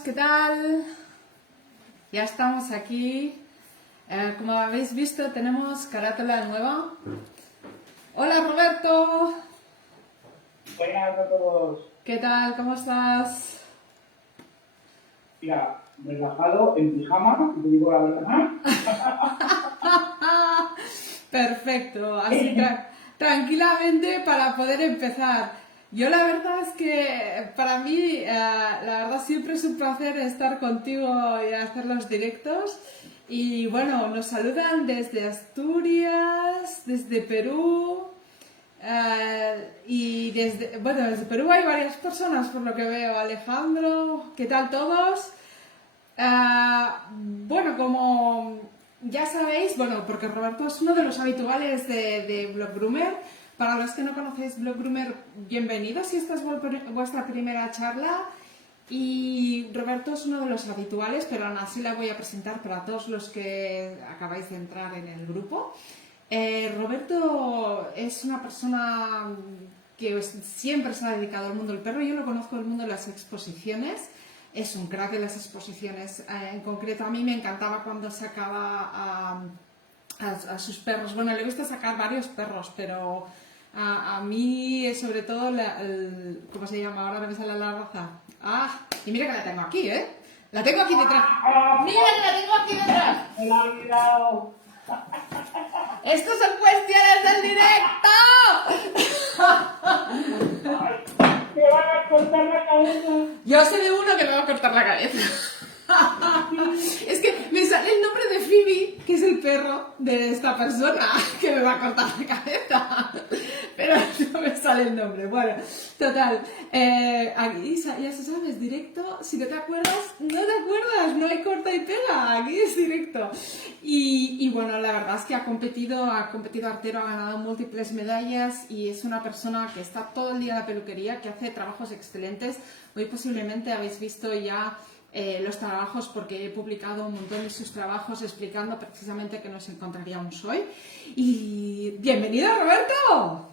¿qué tal? Ya estamos aquí. Como habéis visto, tenemos carátula nueva. Hola Roberto. Buenas a todos. ¿Qué tal? ¿Cómo estás? Mira, relajado, en pijama, si te digo la verdad. Perfecto, así tranquilamente para poder empezar. Yo la verdad es que para mí, la verdad siempre es un placer estar contigo y hacer los directos. Y bueno, nos saludan desde Asturias, desde Perú. Y desde Perú hay varias personas por lo que veo. Alejandro, ¿qué tal todos? Bueno, como ya sabéis, porque Roberto es uno de los habituales de Blog Groomer. Para los que no conocéis Blog Groomer, bienvenidos si esta es vuestra primera charla. Y Roberto es uno de los habituales, pero aún así la voy a presentar para todos los que acabáis de entrar en el grupo. Roberto es una persona que siempre se ha dedicado al mundo del perro. Yo lo conozco del mundo de las exposiciones. Es un crack en las exposiciones. En concreto, a mí me encantaba cuando sacaba a sus perros. Bueno, le gusta sacar varios perros, pero a mí, sobre todo, ¿cómo se llama? Ahora no me sale la raza. Y mira que la tengo aquí, ¿eh? La tengo aquí detrás. ¡Mira que la tengo aquí detrás! Me lo he olvidado. ¡Estos son cuestiones del directo! ¡Me van a cortar la cabeza! Yo sé de uno que me va a cortar la cabeza. Es que me sale el nombre de Phoebe, que es el perro de esta persona que me va a cortar la cabeza. Pero no me sale el nombre. Bueno, total. Aquí ya se sabe, es directo. Si no te acuerdas, no hay corta y pega. Aquí es directo. Y bueno, la verdad es que ha competido artero, ha ganado múltiples medallas y es una persona que está todo el día en la peluquería, que hace trabajos excelentes. Hoy posiblemente habéis visto ya los trabajos, porque he publicado un montón de sus trabajos explicando precisamente que nos encontraríamos hoy. Y bienvenido, Roberto.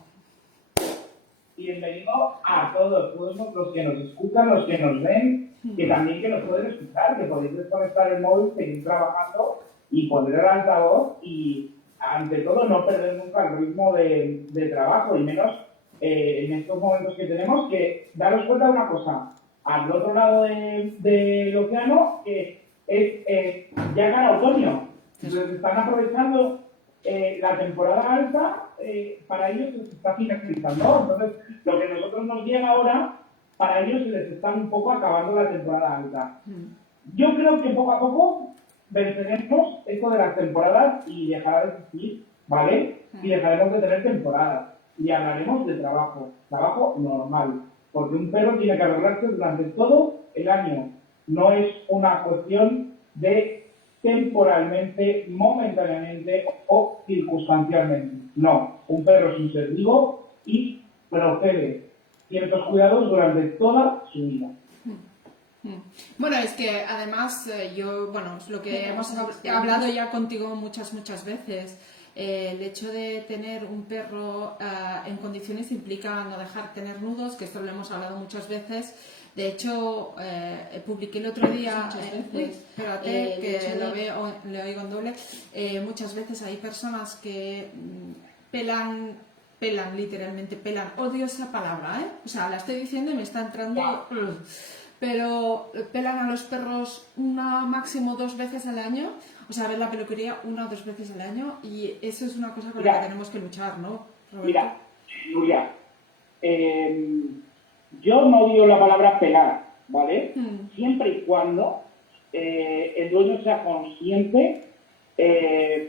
Bienvenido a todos los que nos escuchan, los que nos ven, que también que nos pueden escuchar, que podéis desconectar el móvil, seguir trabajando y poner el altavoz y, ante todo, no perder nunca el ritmo de trabajo, y menos en estos momentos que tenemos, que daros cuenta de una cosa. Al otro lado del océano es ya gana otoño. Entonces están aprovechando la temporada alta, para ellos se les está finalizando. Entonces, lo que a nosotros nos llega ahora, para ellos se les está un poco acabando la temporada alta. Yo creo que poco a poco venceremos esto de las temporadas y dejará de existir, ¿vale? Y dejaremos de tener temporadas. Y hablaremos de trabajo normal. Porque un perro tiene que arreglarse durante todo el año. No es una cuestión de temporalmente, momentáneamente o circunstancialmente. No, un perro es un ser vivo y procede ciertos cuidados durante toda su vida. Bueno, es que además es lo que hemos hablado ya contigo muchas veces. El hecho de tener un perro en condiciones implica no dejar tener nudos, que esto lo hemos hablado muchas veces. De hecho, publiqué el otro día, espérate, que le oigo en doble. Muchas veces hay personas que pelan, literalmente pelan. Odio esa palabra, ¿eh? O sea, la estoy diciendo y me está entrando... Pero pelan a los perros máximo 2 veces al año. O sea, ver la peluquería 1 o 2 veces al año, y eso es una cosa con la que tenemos que luchar, ¿no, Roberto? Mira, Julia, yo no digo la palabra pelar, ¿vale? Siempre y cuando el dueño sea consciente.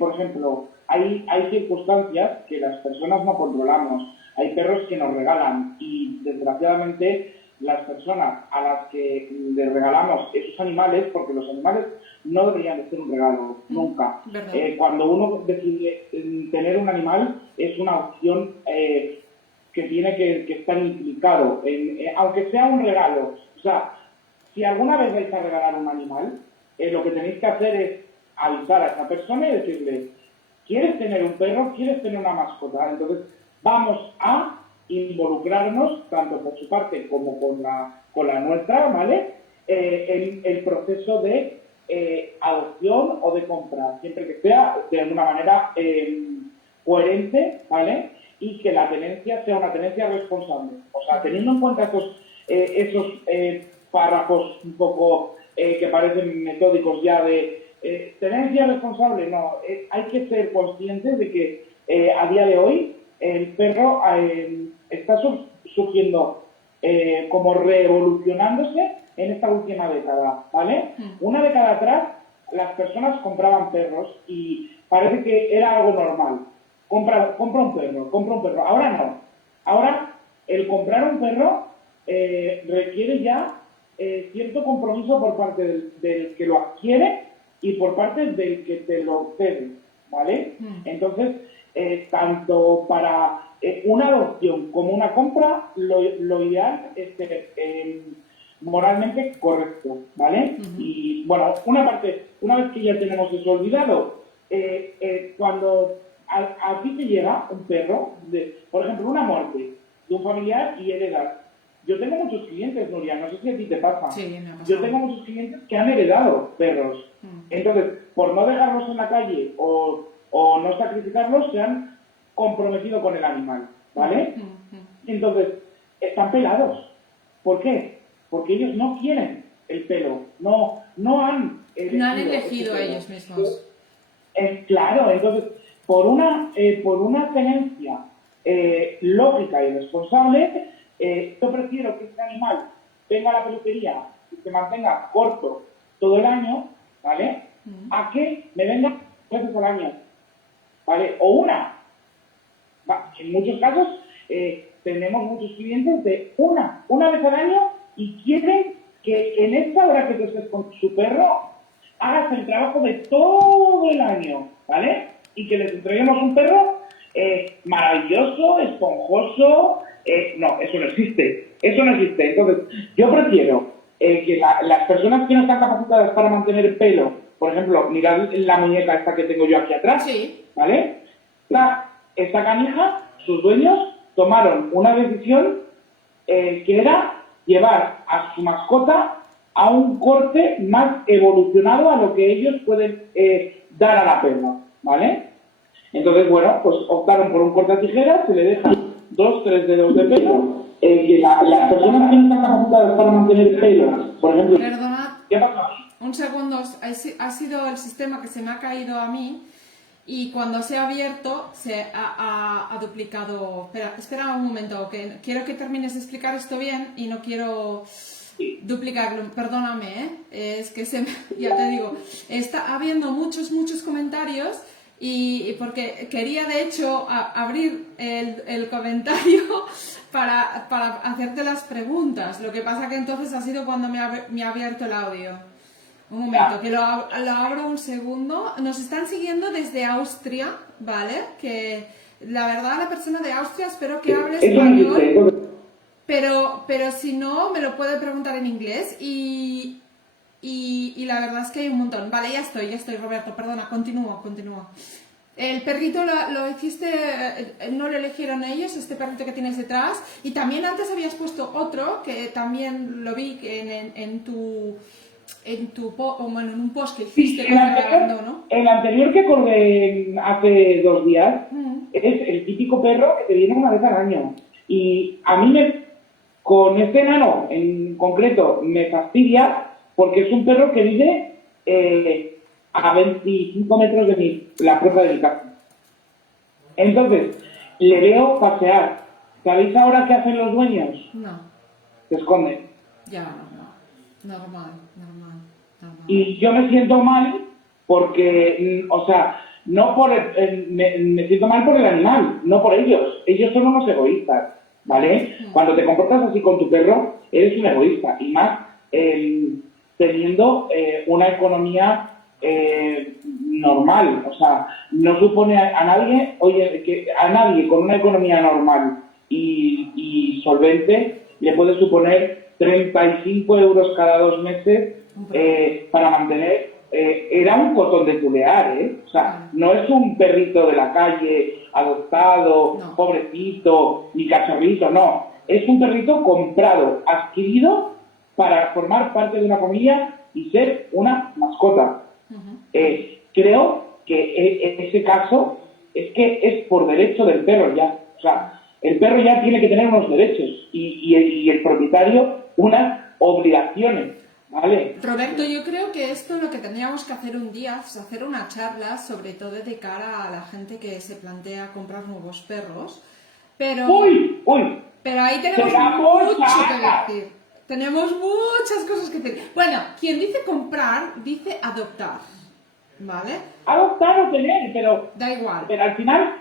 Por ejemplo, hay circunstancias que las personas no controlamos. Hay perros que nos regalan y, desgraciadamente, las personas a las que les regalamos esos animales, porque los animales no deberían de ser un regalo, nunca. Cuando uno decide tener un animal, es una opción que tiene que estar implicado, aunque sea un regalo. O sea, si alguna vez vais a regalar un animal, lo que tenéis que hacer es avisar a esa persona y decirle: ¿quieres tener un perro? ¿Quieres tener una mascota? Entonces, vamos a involucrarnos, tanto por su parte como con la nuestra, ¿vale? el proceso de adopción o de compra, siempre que sea de alguna manera coherente, ¿vale? Y que la tenencia sea una tenencia responsable. O sea, teniendo en cuenta esos párrafos un poco que parecen metódicos ya de tenencia responsable, no, hay que ser conscientes de que a día de hoy el perro está surgiendo como revolucionándose en esta última década, ¿vale? Una década atrás las personas compraban perros y parece que era algo normal. Compra un perro. Ahora no. Ahora el comprar un perro requiere ya cierto compromiso por parte del que lo adquiere y por parte del que te lo cede, ¿vale? Entonces, tanto para una adopción como una compra, lo ideal es ser moralmente correcto, ¿vale? Y bueno, una vez que ya tenemos eso olvidado, cuando a ti te llega un perro, por ejemplo, una muerte de un familiar y heredar. Yo tengo muchos clientes, Nuria, no sé si a ti te pasa. Sí, me ha pasado. Yo tengo muchos clientes que han heredado perros. Entonces, por no dejarlos en la calle o no sacrificarlos, se han comprometido con el animal, ¿vale? Entonces, están pelados. ¿Por qué? Porque ellos no quieren el pelo, no han elegido ellos mismos. Claro, entonces, por una tenencia lógica y responsable, yo prefiero que este animal tenga la peluquería y se mantenga corto todo el año, ¿vale? A que me venga veces al año, ¿vale? O una. En muchos casos tenemos muchos clientes de una vez al año y quieren que en esta hora que tú estés con su perro hagas el trabajo de todo el año, ¿vale? Y que les entreguemos un perro maravilloso, esponjoso. No, eso no existe. Entonces, yo prefiero que las personas que no están capacitadas para mantener el pelo, por ejemplo, mirad la muñeca esta que tengo yo aquí atrás, sí, ¿vale? Esta canija, sus dueños tomaron una decisión que era llevar a su mascota a un corte más evolucionado a lo que ellos pueden dar a la perra, ¿vale? Entonces, bueno, pues optaron por un corte a tijeras, se le dejan 2-3 dedos de pelo, que las personas que no están capacitadas para mantener el pelo, por ejemplo... Perdona, ¿Qué pasa? un segundo, ha sido el sistema que se me ha caído a mí y cuando se ha abierto se ha duplicado... Espera un momento, que quiero que termines de explicar esto bien y no quiero duplicarlo, perdóname, es que ya te digo, está habiendo muchos comentarios y porque quería de hecho abrir el comentario para hacerte las preguntas, lo que pasa que entonces ha sido cuando me ha abierto el audio. Un momento, que lo abro un segundo. Nos están siguiendo desde Austria, ¿vale? Que la verdad la persona de Austria espero que hable español, pero si no me lo puede preguntar en inglés y la verdad es que hay un montón. Vale, ya estoy, Roberto, perdona, continúa. El perrito lo hiciste, no lo eligieron ellos, este perrito que tienes detrás, y también antes habías puesto otro, que también lo vi en un post que hiciste grabando, ¿no? El anterior que colgué hace 2 días es el típico perro que te viene una vez al año. Y a mí con este enano en concreto me fastidia porque es un perro que vive a 25 metros de la puerta de mi casa. Entonces, le veo pasear. ¿Sabéis ahora qué hacen los dueños? No. Se esconden. Ya, normal. Y yo me siento mal porque, o sea, no por me siento mal por el animal, no por ellos. Ellos son unos egoístas, ¿vale? Cuando te comportas así con tu perro, eres un egoísta. Y más teniendo una economía normal. O sea, no supone a nadie, a nadie con una economía normal y solvente le puede suponer 35 euros cada 2 meses para mantener. Era un cotón de tulear, o sea, no es un perrito de la calle, adoptado, pobrecito, ni cachorrito, no. Es un perrito comprado, adquirido para formar parte de una familia y ser una mascota. Creo que en ese caso es que es por derecho del perro ya. O sea, el perro ya tiene que tener unos derechos y el propietario unas obligaciones, ¿vale? Roberto, yo creo que esto lo que tendríamos que hacer un día es hacer una charla, sobre todo de cara a la gente que se plantea comprar nuevos perros, pero, ¡Uy! pero ahí tenemos mucho que decir. Tenemos muchas cosas que decir. Bueno, quien dice comprar, dice adoptar, ¿vale? Adoptar o tener, pero... Da igual. Pero al final...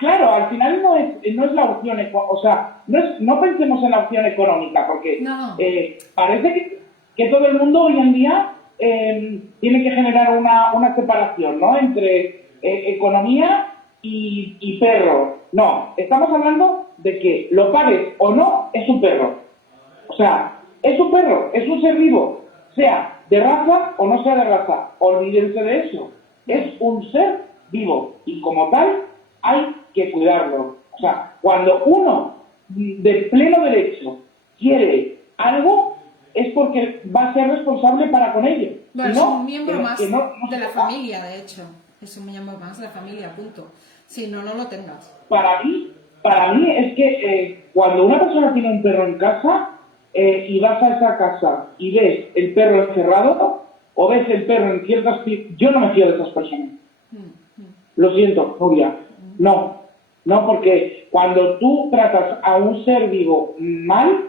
claro, al final no es la opción, o sea, no pensemos en la opción económica, porque No. Parece que todo el mundo hoy en día tiene que generar una separación, ¿no? Entre economía y perro. No, estamos hablando de que lo pagues o no, es un perro. O sea, es un perro, es un ser vivo, sea de raza o no sea de raza. Olvídense de eso. Es un ser vivo y como tal hay que cuidarlo. O sea, cuando uno de pleno derecho quiere algo, es porque va a ser responsable para con ello. Bueno, no, es un miembro más no de la familia, de hecho. Es un miembro más de la familia, punto. Si no, no lo tengas. Para mí es que cuando una persona tiene un perro en casa y vas a esa casa y ves el perro encerrado o ves el perro en ciertas... Yo no me fío de esas personas. Lo siento, Nubia. No, porque cuando tú tratas a un ser vivo mal,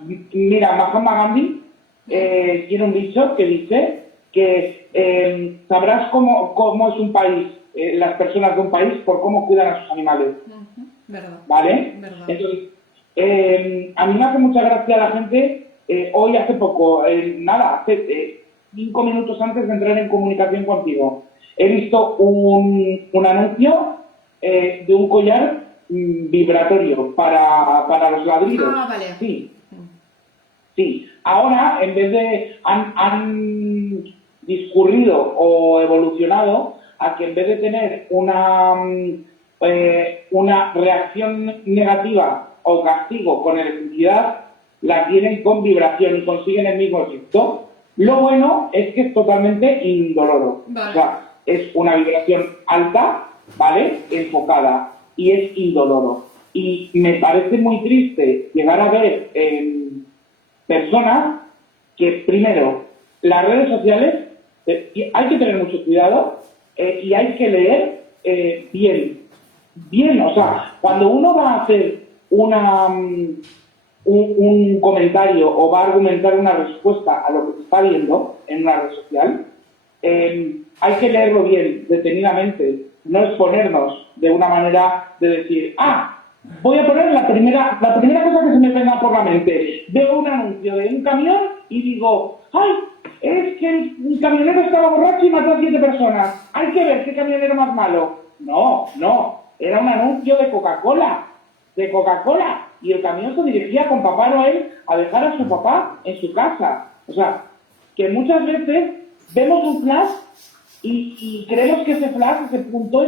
mira, Mahatma Gandhi tiene un dicho que dice que sabrás cómo es un país, las personas de un país, por cómo cuidan a sus animales. ¿Verdad? ¿Vale? ¿Verdad? Entonces, a mí me hace mucha gracia la gente, hoy hace poco, hace 5 minutos antes de entrar en comunicación contigo, he visto un anuncio de un collar vibratorio para los ladridos. Ah, vale. Sí. Ahora, en vez de... Han discurrido o evolucionado a que en vez de tener una reacción negativa o castigo con electricidad, la tienen con vibración y consiguen el mismo efecto. Lo bueno es que es totalmente indoloro. Vale. O sea, es una vibración alta, ¿vale? Enfocada, y es indoloro. Y me parece muy triste llegar a ver personas que, primero, las redes sociales, hay que tener mucho cuidado y hay que leer bien. O sea, cuando uno va a hacer un comentario o va a argumentar una respuesta a lo que se está viendo en una red social, hay que leerlo bien, detenidamente, no exponernos de una manera de decir, voy a poner la primera cosa que se me venga por la mente. Veo un anuncio de un camión y digo, es que el camionero estaba borracho y mató a 7 personas. Hay que ver qué camionero más malo. No, era un anuncio de Coca-Cola. Y el camión se dirigía con Papá Noel a dejar a su papá en su casa. O sea, que muchas veces vemos un flash y creemos que ese flash, ese punto,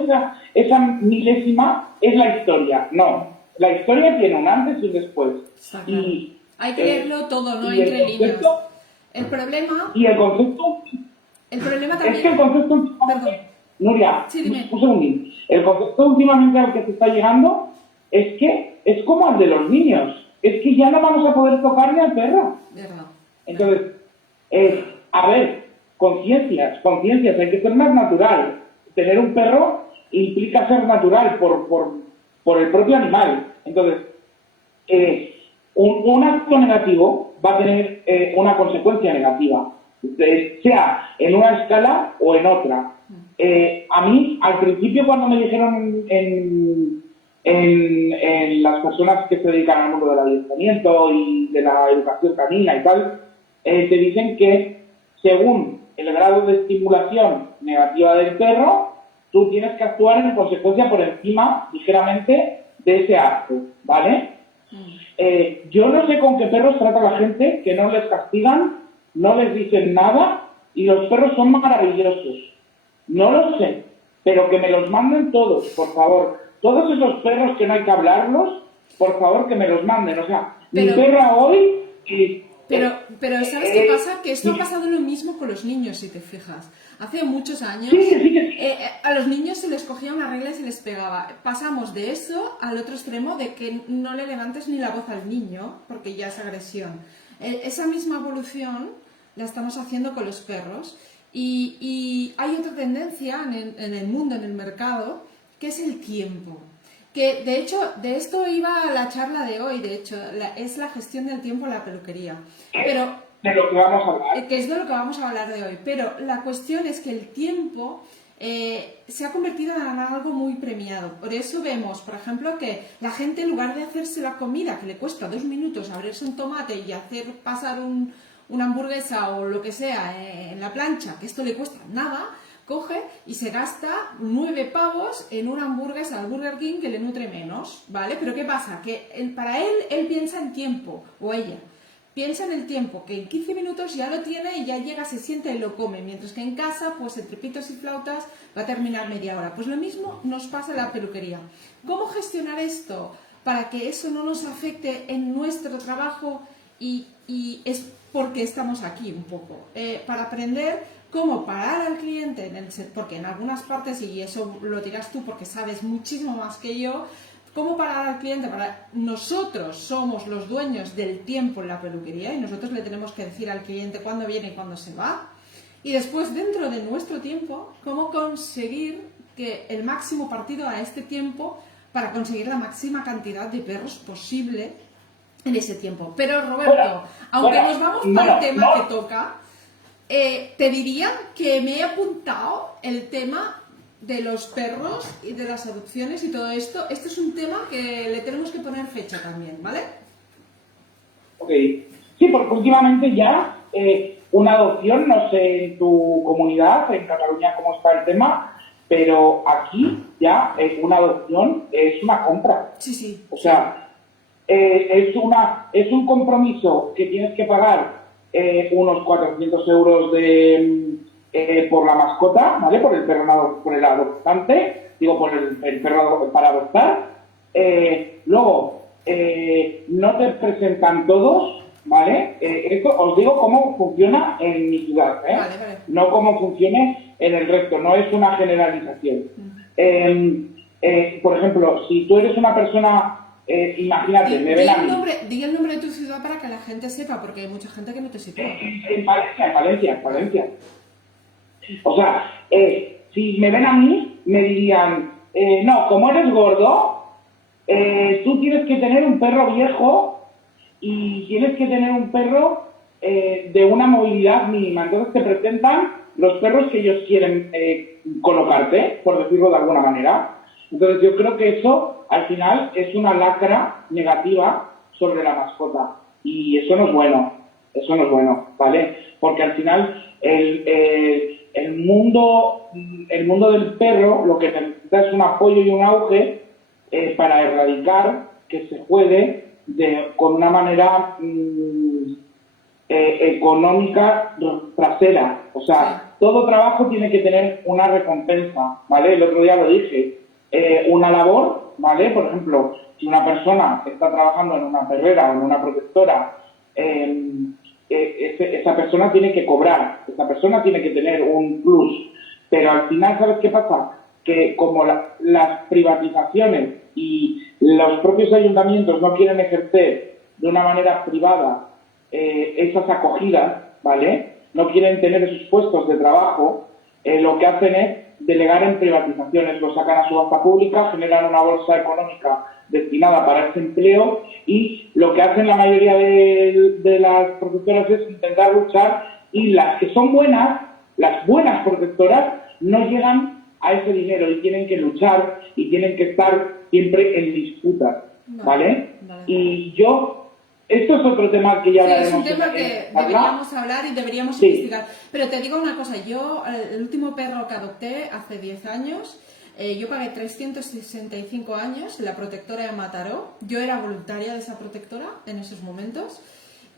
esa milésima es la historia. No, la historia tiene un antes y un después. Claro. Y hay que leerlo todo, no entre líneas. El problema... Y el concepto... El problema también... Es que el concepto últimamente... Perdón. Nuria, sí, dime. Un segundín. El concepto últimamente al que se está llegando es que es como el de los niños. Es que ya no vamos a poder tocarle al perro. Verdad. Entonces, a ver, conciencias, hay que ser más natural. Tener un perro implica ser natural por el propio animal. Entonces, un acto negativo va a tener una consecuencia negativa, sea en una escala o en otra. A mí, al principio, cuando me dijeron en las personas que se dedican al mundo del adiestramiento y de la educación canina y tal, te dicen que según el grado de estimulación negativa del perro, tú tienes que actuar en consecuencia por encima, ligeramente, de ese acto, ¿vale? Yo no sé con qué perros trata la gente, que no les castigan, no les dicen nada, y los perros son maravillosos. No lo sé, pero que me los manden todos, por favor. Todos esos perros que no hay que hablarlos, por favor, que me los manden. O sea, mi perra hoy Pero ¿sabes qué pasa? Que esto ha pasado lo mismo con los niños, si te fijas. Hace muchos años a los niños se les cogía una regla y se les pegaba. Pasamos de eso al otro extremo de que no le levantes ni la voz al niño porque ya es agresión. Esa misma evolución la estamos haciendo con los perros y hay otra tendencia en el mundo, en el mercado, que es el tiempo. Que de hecho, de esto iba la charla de hoy, de hecho, es la gestión del tiempo en la peluquería. Pero, de lo que vamos a hablar. que es de lo que vamos a hablar de hoy. Pero la cuestión es que el tiempo se ha convertido en algo muy premiado. Por eso vemos, por ejemplo, que la gente, en lugar de hacerse la comida, que le cuesta 2 minutos abrirse un tomate y hacer pasar una hamburguesa o lo que sea en la plancha, que esto le cuesta nada, coge y se gasta 9 pavos en una hamburguesa al Burger King que le nutre menos, ¿vale? Pero ¿qué pasa? Que para él piensa en tiempo, o ella piensa en el tiempo, que en 15 minutos ya lo tiene y ya llega, se sienta y lo come, mientras que en casa, pues entre pitos y flautas va a terminar media hora. Pues lo mismo nos pasa en la peluquería. ¿Cómo gestionar esto para que eso no nos afecte en nuestro trabajo? Y es porque estamos aquí un poco, para aprender cómo parar al cliente, porque en algunas partes, y eso lo dirás tú porque sabes muchísimo más que yo, cómo parar al cliente. Nosotros somos los dueños del tiempo en la peluquería y nosotros le tenemos que decir al cliente cuándo viene y cuándo se va. Y después, dentro de nuestro tiempo, cómo conseguir que el máximo partido a este tiempo para conseguir la máxima cantidad de perros posible en ese tiempo. Pero Roberto, aunque nos vamos para el tema que toca, te diría que me he apuntado el tema de los perros y de las adopciones y todo esto. Este es un tema que le tenemos que poner fecha también, ¿vale? Ok. Sí, porque últimamente ya una adopción, no sé en tu comunidad, en Cataluña cómo está el tema, pero aquí ya una adopción es una compra. Sí, sí. O sea, es un compromiso que tienes que pagar unos 400 euros por la mascota, ¿vale? Por el adoptante, digo, por el perro para adoptar. Luego, no te presentan todos, ¿vale? Esto os digo cómo funciona en mi ciudad, ¿eh? Vale. No cómo funcione en el resto, no es una generalización. Por ejemplo, si tú eres una persona, imagínate, me ven a mí. Di el nombre de tu ciudad para que la gente sepa, porque hay mucha gente que no te sitúa. En Valencia. O sea, si me ven a mí, me dirían, no, como eres gordo, tú tienes que tener un perro viejo y tienes que tener un perro de una movilidad mínima. Entonces te presentan los perros que ellos quieren colocarte, por decirlo de alguna manera. Entonces yo creo que eso, al final, es una lacra negativa sobre la mascota. Y eso no es bueno, ¿vale? Porque al final el mundo del perro lo que necesita es un apoyo y un auge para erradicar que se juegue con una manera económica trasera. O sea, todo trabajo tiene que tener una recompensa, ¿vale? El otro día lo dije. Una labor, ¿vale? Por ejemplo, si una persona está trabajando en una perrera o en una protectora, esa persona tiene que cobrar, esa persona tiene que tener un plus. Pero al final, ¿sabes qué pasa? Que como las privatizaciones y los propios ayuntamientos no quieren ejercer de una manera privada esas acogidas, ¿vale? No quieren tener esos puestos de trabajo, lo que hacen es delegar en privatizaciones, lo sacan a subasta pública, generan una bolsa económica destinada para ese empleo y lo que hacen la mayoría de las protectoras es intentar luchar y las que son buenas, las buenas protectoras, no llegan a ese dinero y tienen que luchar y tienen que estar siempre en disputas, ¿vale? Y esto es otro tema que ya hablaremos. Sí, es un tema que deberíamos hablar y deberíamos investigar. Pero te digo una cosa, yo, el último perro que adopté hace 10 años, yo pagué 365 años en la protectora de Mataró. Yo era voluntaria de esa protectora en esos momentos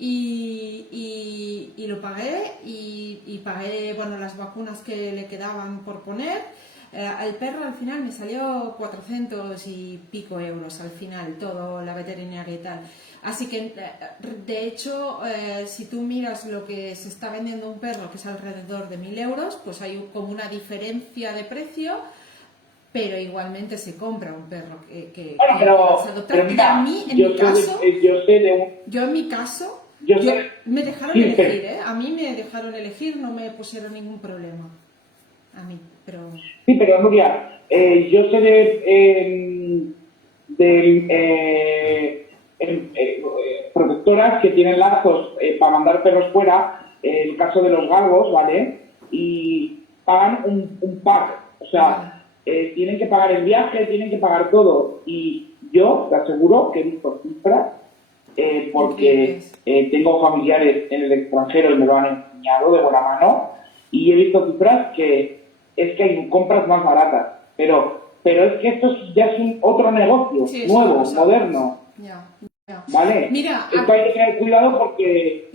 y lo pagué y pagué, bueno, las vacunas que le quedaban por poner. El perro al final me salió 400 y pico euros al final, todo la veterinaria y tal. Así que, de hecho, si tú miras lo que se está vendiendo un perro, que es alrededor de 1.000 euros, pues hay como una diferencia de precio, pero igualmente se compra un perro que se adopta. Pero mira, a mí, en mi caso, me dejaron elegir, ¿eh? A mí me dejaron elegir, no me pusieron ningún problema. A mí, pero... Sí, pero Nuria, yo sé de protectoras que tienen lazos para mandar perros fuera, el caso de los galgos, ¿vale? Y pagan un pack, o sea, tienen que pagar el viaje, tienen que pagar todo. Y yo te aseguro que he visto cifras, porque tengo familiares en el extranjero y me lo han enseñado de buena mano, y he visto cifras que es que hay compras más baratas, pero es que esto ya es otro negocio, nuevo, moderno. ¿Vale? Mira, esto hay que tener cuidado porque...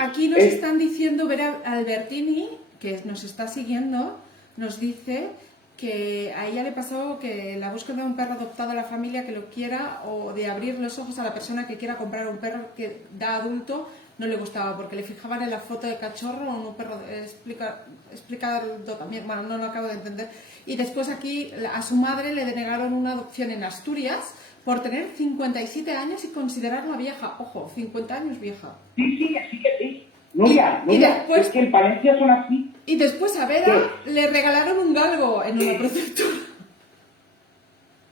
Aquí nos están diciendo, Vera Albertini, que nos está siguiendo, nos dice que a ella le pasó que la búsqueda de un perro adoptado a la familia que lo quiera, o de abrir los ojos a la persona que quiera comprar un perro que da adulto, no le gustaba porque le fijaban en la foto de cachorro o un perro explicado también, bueno, no lo acabo de entender. Y después aquí a su madre le denegaron una adopción en Asturias por tener 57 años y considerarla vieja. Ojo, 50 años vieja. Sí, así que sí. Nuria, después, es que en Palencia son así. Y después a Vera le regalaron un galgo en una protectora.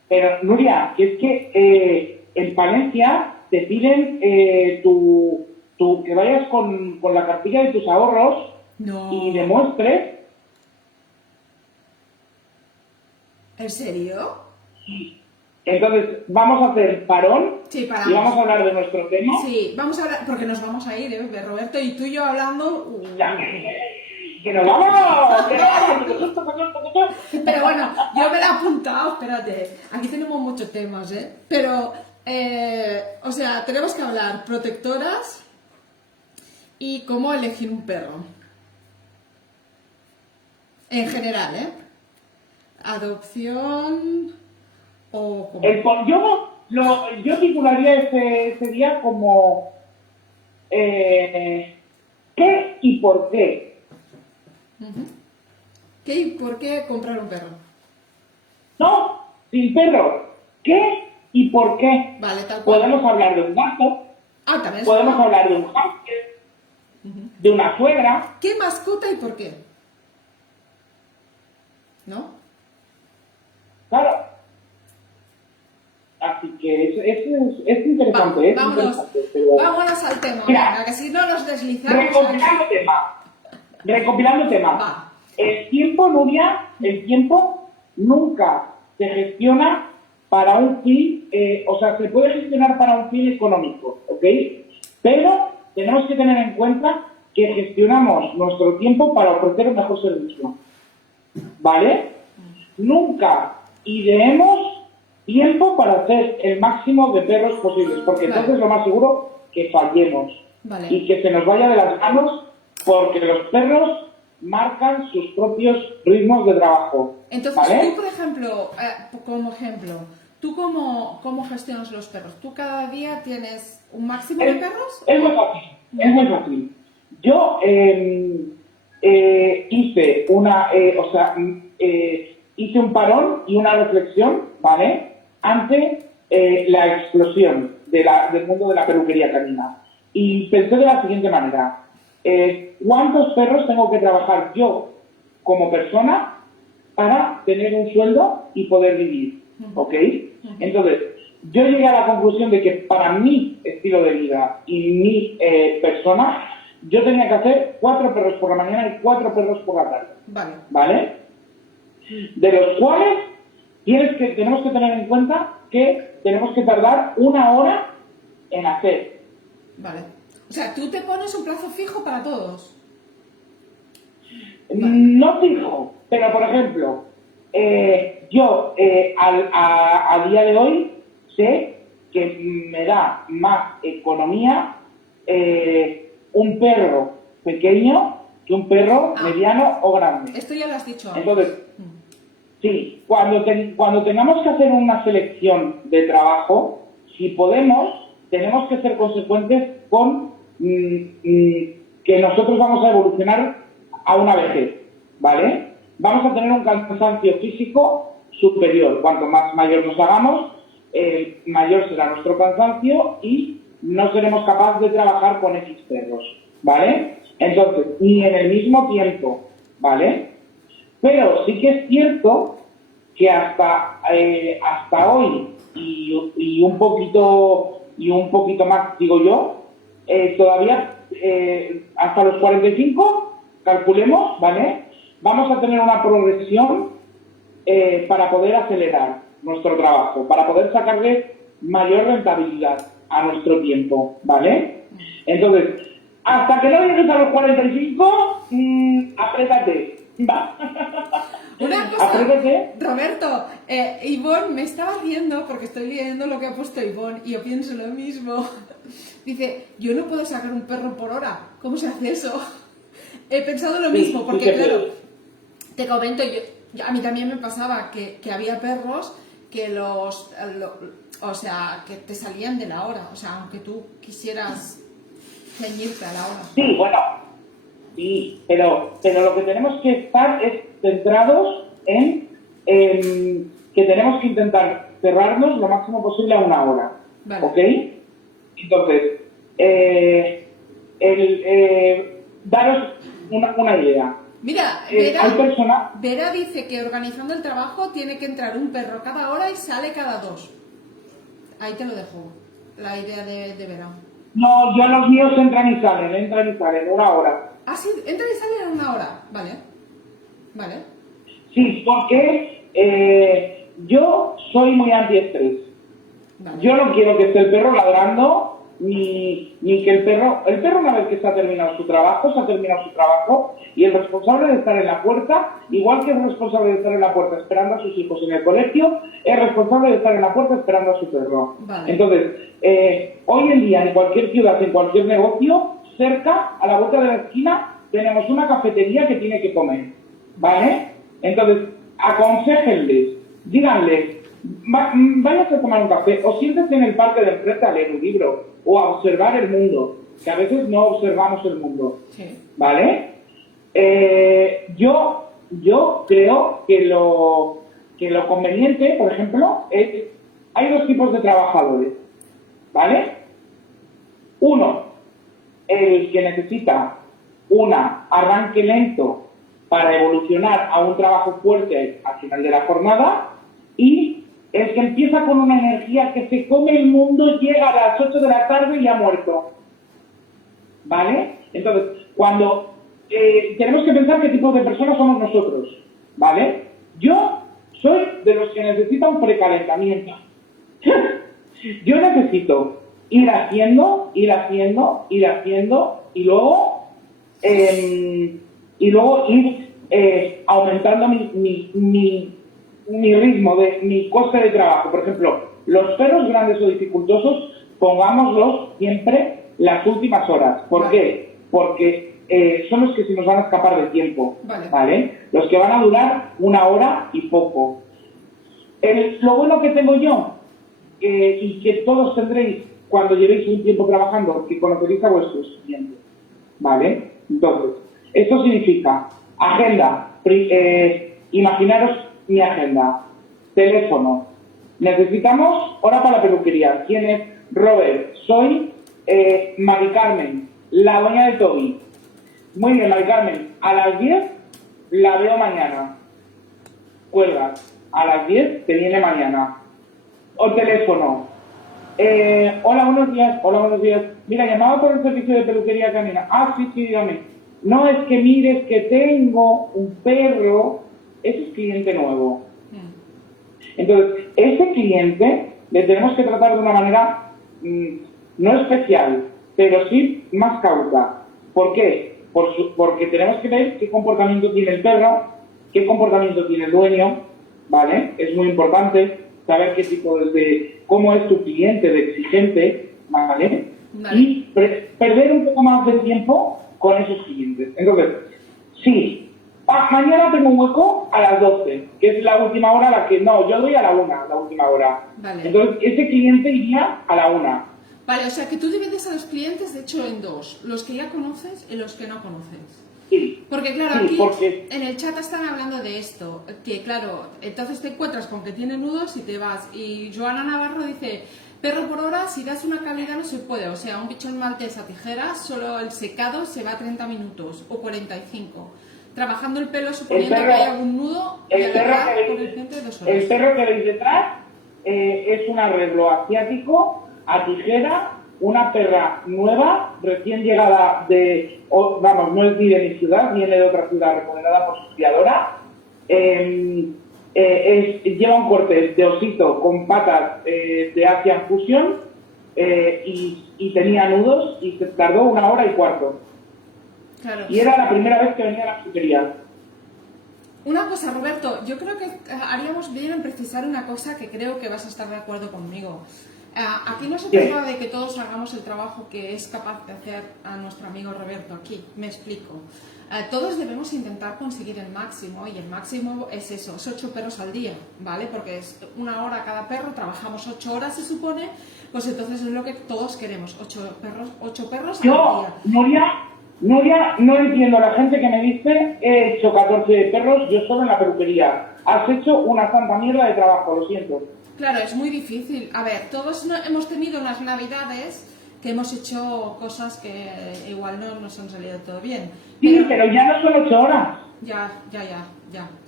Pero Nuria, es que en Palencia te piden que vayas con la cartilla de tus ahorros y demuestres. ¿En serio? Sí. Entonces, vamos a hacer parón y vamos a hablar de nuestro tema. Sí, vamos a hablar, porque nos vamos a ir, Roberto, y tú y yo hablando... ¡Que nos vamos! Pero bueno, yo me la he apuntado, espérate, aquí tenemos muchos temas, pero, o sea, tenemos que hablar protectoras y cómo elegir un perro. En general, adopción o... Yo titularía ese día como ¿qué y por qué? ¿Qué y por qué comprar un perro? No, sin perro. ¿Qué y por qué? Vale, tal cual. Podemos hablar de un gato, también podemos hablar de un hámster, de una suegra. ¿Qué mascota y por qué? ¿No? Claro. Así que es interesante. Vámonos al tema. Mira, que si no nos deslizamos... Recopilando tema. El tiempo, Nuria, nunca se gestiona para un fin, o sea, se puede gestionar para un fin económico, ¿ok? Pero tenemos que tener en cuenta que gestionamos nuestro tiempo para ofrecer un mejor servicio, ¿vale? Nunca ideemos tiempo para hacer el máximo de perros posibles, porque entonces lo más seguro que fallemos y que se nos vaya de las manos, porque los perros marcan sus propios ritmos de trabajo. Entonces, tú, por ejemplo, ¿tú cómo gestionas los perros? ¿Tú cada día tienes un máximo de perros? Es muy fácil. Yo hice hice un parón y una reflexión, ¿vale? Ante la explosión del mundo de la peluquería canina. Y pensé de la siguiente manera. ¿Cuántos perros tengo que trabajar yo como persona para tener un sueldo y poder vivir? ¿Ok? Entonces, yo llegué a la conclusión de que para mi estilo de vida y mi persona, yo tenía que hacer 4 perros por la mañana y 4 perros por la tarde. ¿Vale? De los cuales tenemos que tener en cuenta que tenemos que tardar 1 hora en hacer. Vale. O sea, tú te pones un plazo fijo para todos. No fijo, pero por ejemplo, yo a día de hoy sé que me da más economía un perro pequeño que un perro mediano o grande. Esto ya lo has dicho antes. Entonces, Sí, cuando tengamos que hacer una selección de trabajo, si podemos, tenemos que ser consecuentes con que nosotros vamos a evolucionar a una vejez, ¿vale? Vamos a tener un cansancio físico superior. Cuanto más mayor nos hagamos, mayor será nuestro cansancio y no seremos capaces de trabajar con X perros, ¿vale? Entonces, ni en el mismo tiempo, ¿vale? Pero sí que es cierto que hasta hoy y un poquito más, digo yo, todavía hasta los 45, calculemos, ¿vale? Vamos a tener una progresión para poder acelerar nuestro trabajo, para poder sacarle mayor rentabilidad a nuestro tiempo, ¿vale? Entonces, hasta que no llegues a los 45, apriétate, va. Una cosa, Apréndete. Roberto, Ivonne me estaba riendo porque estoy leyendo lo que ha puesto Ivonne y yo pienso lo mismo. Dice, yo no puedo sacar un perro por hora. ¿Cómo se hace eso? He pensado lo mismo porque, sí, claro, te comento, a mí también me pasaba que había perros que o sea, que te salían de la hora. O sea, aunque tú quisieras ceñirte a la hora. Sí, bueno, sí, pero lo que tenemos que estar es centrados en que tenemos que intentar cerrarnos lo máximo posible a una hora, Vale. ¿ok? Entonces, daros una idea. Mira, Hay personas... Vera dice que organizando el trabajo tiene que entrar un perro cada hora y sale cada 2. Ahí te lo dejo, la idea de Vera. No, yo los míos entran y salen una hora. Ah, sí, entra y sale en una hora. Vale. Vale. Sí, porque yo soy muy antiestrés. Vale. Yo no quiero que esté el perro ladrando, ni que el perro una vez que se ha terminado su trabajo, y el responsable de estar en la puerta, igual que es responsable de estar en la puerta esperando a sus hijos en el colegio, es responsable de estar en la puerta esperando a su perro. Vale. Entonces, hoy en día en cualquier ciudad, en cualquier negocio, cerca, a la vuelta de la esquina, tenemos una cafetería que tiene que comer, ¿vale? Entonces, aconséjenles, díganles, váyanse a tomar un café o siéntense en el parque de enfrente a leer un libro o a observar el mundo, que a veces no observamos el mundo, Sí. ¿vale? Yo creo que lo conveniente, por ejemplo, es, hay dos tipos de trabajadores, ¿vale? Uno, el que necesita un arranque lento para evolucionar a un trabajo fuerte al final de la jornada, y el que empieza con una energía que se come el mundo, llega a las 8 de la tarde y ha muerto, ¿vale? Entonces, cuando tenemos que pensar qué tipo de personas somos nosotros, ¿vale? Yo soy de los que necesitan precalentamiento. Yo necesito ir haciendo y luego ir aumentando mi ritmo, mi coste de trabajo. Por ejemplo, los perros grandes o dificultosos, pongámoslos siempre las últimas horas. ¿Por qué? Porque son los que se nos van a escapar del tiempo, ¿vale? Los que van a durar una hora y poco. Lo bueno que tengo yo, y que todos tendréis cuando llevéis un tiempo trabajando, que conoceréis a vuestros clientes, ¿vale? Entonces, esto significa agenda, imaginaros mi agenda, teléfono, necesitamos hora para la peluquería. ¿Quién es? Robert, soy Mari Carmen, la dueña de Toby. Muy bien, Mari Carmen, a las 10 la veo mañana. Cuelgas, a las 10 te viene mañana. O teléfono. Hola, buenos días. Mira, llamaba por el servicio de peluquería Canina. Ah, sí, dígame. No, es que mires que tengo un perro. Ese es cliente nuevo. Entonces, ese cliente le tenemos que tratar de una manera no especial, pero sí más cauta. ¿Por qué? Porque tenemos que ver qué comportamiento tiene el perro, qué comportamiento tiene el dueño, ¿vale? Es muy importante saber qué tipo cómo es tu cliente de exigente, ¿vale? Y perder un poco más de tiempo con esos clientes. Entonces, sí, Mañana tengo un hueco a las 12, que es la última hora a la que... No, yo doy a la 1, la última hora. Vale. Entonces, ese cliente iría a la 1. Vale, o sea que tú divides a los clientes, de hecho, en dos. Los que ya conoces y los que no conoces. Sí. Porque claro, Sí, aquí porque... en el chat están hablando de esto, que claro, entonces te encuentras con que tiene nudos y te vas. Y Joana Navarro dice, perro por hora, si das una calidad no se puede, o sea, un bichón maltés a tijeras, solo el secado se va a 30 minutos o 45. Trabajando el pelo suponiendo que hay algún nudo, y al dejar por el cliente 2 horas. El perro que veis detrás es un arreglo asiático a tijera, una perra nueva, recién llegada vamos, no es ni de mi ciudad, viene de otra ciudad recomendada por su criadora. Lleva un corte de osito con patas de Asian Fusion y tenía nudos y se tardó 1 hora y cuarto. Claro. Y era la primera vez que venía a la peluquería. Una cosa, Roberto, yo creo que haríamos bien en precisar una cosa que creo que vas a estar de acuerdo conmigo. Aquí no se trata de que todos hagamos el trabajo que es capaz de hacer a nuestro amigo Roberto aquí, me explico. Todos debemos intentar conseguir el máximo, y el máximo es eso, es 8 perros al día, ¿vale? Porque es 1 hora cada perro, trabajamos 8 horas se supone, pues entonces es lo que todos queremos, 8 perros al día. Nuria, no entiendo a la gente que me dice, he hecho 14 perros yo solo en la peluquería. Has hecho una santa mierda de trabajo, lo siento. Claro, es muy difícil. A ver, todos hemos tenido unas navidades que hemos hecho cosas que igual no nos han salido todo bien. Sí, pero ya no son 8 horas. Ya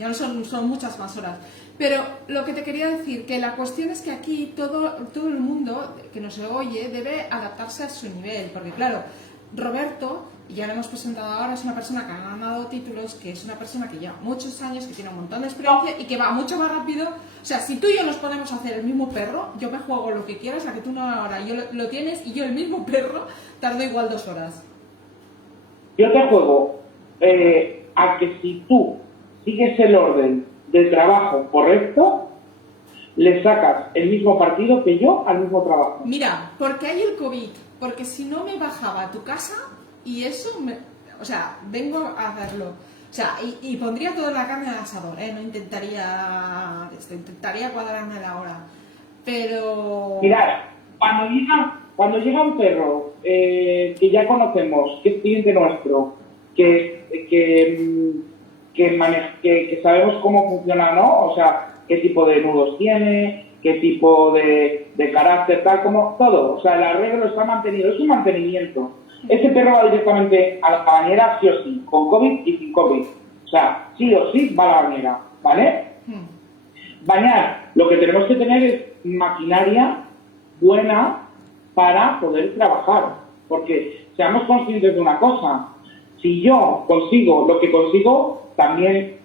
no son muchas más horas. Pero lo que te quería decir, que la cuestión es que aquí todo el mundo que nos oye debe adaptarse a su nivel, porque claro, Roberto, ya lo hemos presentado ahora, es una persona que ha ganado títulos, que es una persona que lleva muchos años, que tiene un montón de experiencia y que va mucho más rápido. O sea, si tú y yo nos ponemos a hacer el mismo perro, yo me juego lo que quieras, la que tú no ahora, yo lo tienes, y yo el mismo perro tardo igual 2 horas. Yo te juego a que si tú sigues el orden del trabajo correcto, le sacas el mismo partido que yo al mismo trabajo. Mira, porque hay el COVID, porque si no me bajaba a tu casa y eso, o sea, vengo a hacerlo. O sea, y pondría toda la carne al asador, no intentaría cuadrarme la hora. Pero... Mirad, cuando llega un perro que ya conocemos, que es cliente nuestro, que sabemos cómo funciona, ¿no? O sea, qué tipo de nudos tiene, qué tipo de carácter, tal como todo. O sea, el arreglo está mantenido, es un mantenimiento. Ese perro va directamente a la bañera sí o sí, con COVID y sin COVID. O sea, sí o sí va a la bañera, ¿vale? Bañar, lo que tenemos que tener es maquinaria buena para poder trabajar. Porque seamos conscientes de una cosa, si yo consigo lo que consigo, también,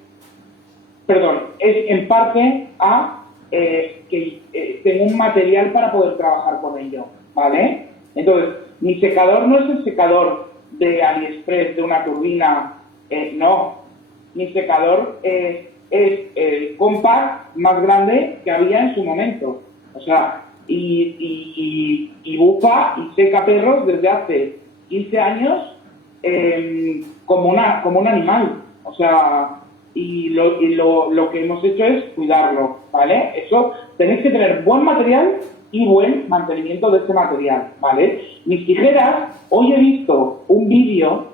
es en parte a que tengo un material para poder trabajar con ello, ¿vale? Entonces, mi secador no es el secador de AliExpress, de una turbina, no. Mi secador es el compact más grande que había en su momento. O sea, y bufa y seca perros desde hace 15 años como un animal. O sea, y lo que hemos hecho es cuidarlo, ¿vale? Eso, tenéis que tener buen material y buen mantenimiento de este material, ¿vale? Mis tijeras, hoy he visto un vídeo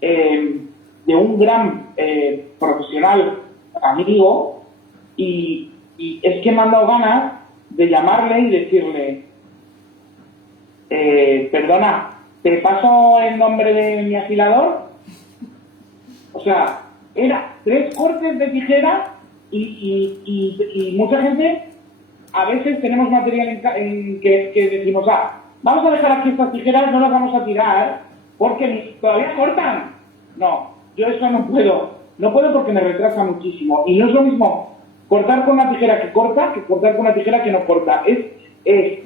de un gran profesional amigo y es que me han dado ganas de llamarle y decirle perdona, ¿te paso el nombre de mi afilador? O sea, era 3 cortes de tijera y mucha gente, a veces tenemos material que decimos, vamos a dejar aquí estas tijeras, no las vamos a tirar porque todavía cortan. No, yo eso no puedo porque me retrasa muchísimo. Y no es lo mismo cortar con una tijera que corta que cortar con una tijera que no corta. Es